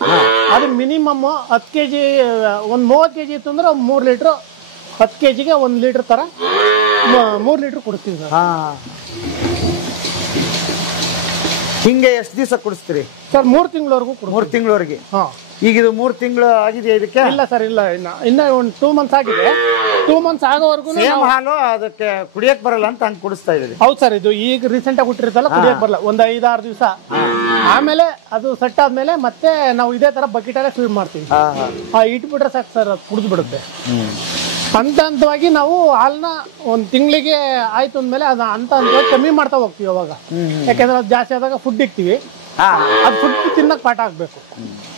ಅದು ಮಿನಿಮಮ್ 10 kg, ಒಂದ್ 30 kg ಇತ್ತು ಅಂದ್ರೆ 3 ಲೀಟ್ರ್, 10 kgಗೆ 1 ಲೀಟರ್ ತರ 3 ಲೀಟರ್ ಕೊಡ್ತೀವಿ ಸರ್. ಹಾ, ಹಿಂಗೆ ಎಷ್ಟು ದಿವಸ ಕುಡಿಸ್ತೀರಿ ಸರ್? 3 ತಿಂಗಳವರೆಗೂ 3 ತಿಂಗಳವರೆಗೆ. ಹಾ. ಈಗ ಇದು 3 ತಿಂಗಳು ಆಗಿದೆಯಾ ಇದಕ್ಕೆ? ಇಲ್ಲ ಸರ್, ಇಲ್ಲ, ಇನ್ನ ಒಂದು 2 ಮಂತ್ಸ್ ಆಗಿದೆ. 2 ಮಂತ್ಸ್ ಆಗೋವರೆಗೂ ಸೇಮ್ ಹಾಲು ಅದಕ್ಕೆ ಕುಡಿಯಕ್ ಬರಲ್ಲ ಅಂತ ಹಂಗೆ ಕುಡಿಸ್ತಾ ಇದೀವಿ. ಹೌದು ಸರ್. ಇದು ಈಗ ರೀಸೆಂಟ್ ಆಗಿ ಹುಟ್ಟಿರುತ್ತಲ್ಲ, ಕುಡಿಯಕ್ ಬರಲ್ಲ. ಒಂದು 5-6 ದಿವಸ ಆಮೇಲೆ ಅದು ಸೆಟ್ ಆದ್ಮೇಲೆ ಮತ್ತೆ ನಾವು ಇದೇ ತರ ಬಕೆಟ್ ಅಲ್ಲೇ ಫೀಡ್ ಮಾಡ್ತೀವಿ. ಇಟ್ಬಿಟ್ರೆ ಸಾಕು ಸರ್, ಅದು ಕುಡಿದು ಬಿಡುತ್ತೆ. ಹಂತ ಹಂತವಾಗಿ ನಾವು ಹಾಲನ್ನ 1 ತಿಂಗಳಿಗೆ ಆಯ್ತು ಅಂದ್ಮೇಲೆ ಅದು ಹಂತ ಹಂತವಾಗಿ ಕಮ್ಮಿ ಮಾಡ್ತಾ ಹೋಗ್ತೀವಿ. ಅವಾಗ ಯಾಕೆಂದ್ರೆ ಅದು ಜಾಸ್ತಿ ಆದಾಗ ಫುಡ್ ಇಕ್ತೀವಿ, ಅದು ಫುಡ್ ತಿನ್ನಕ್ ಪಾಠ ಆಗ್ಬೇಕು.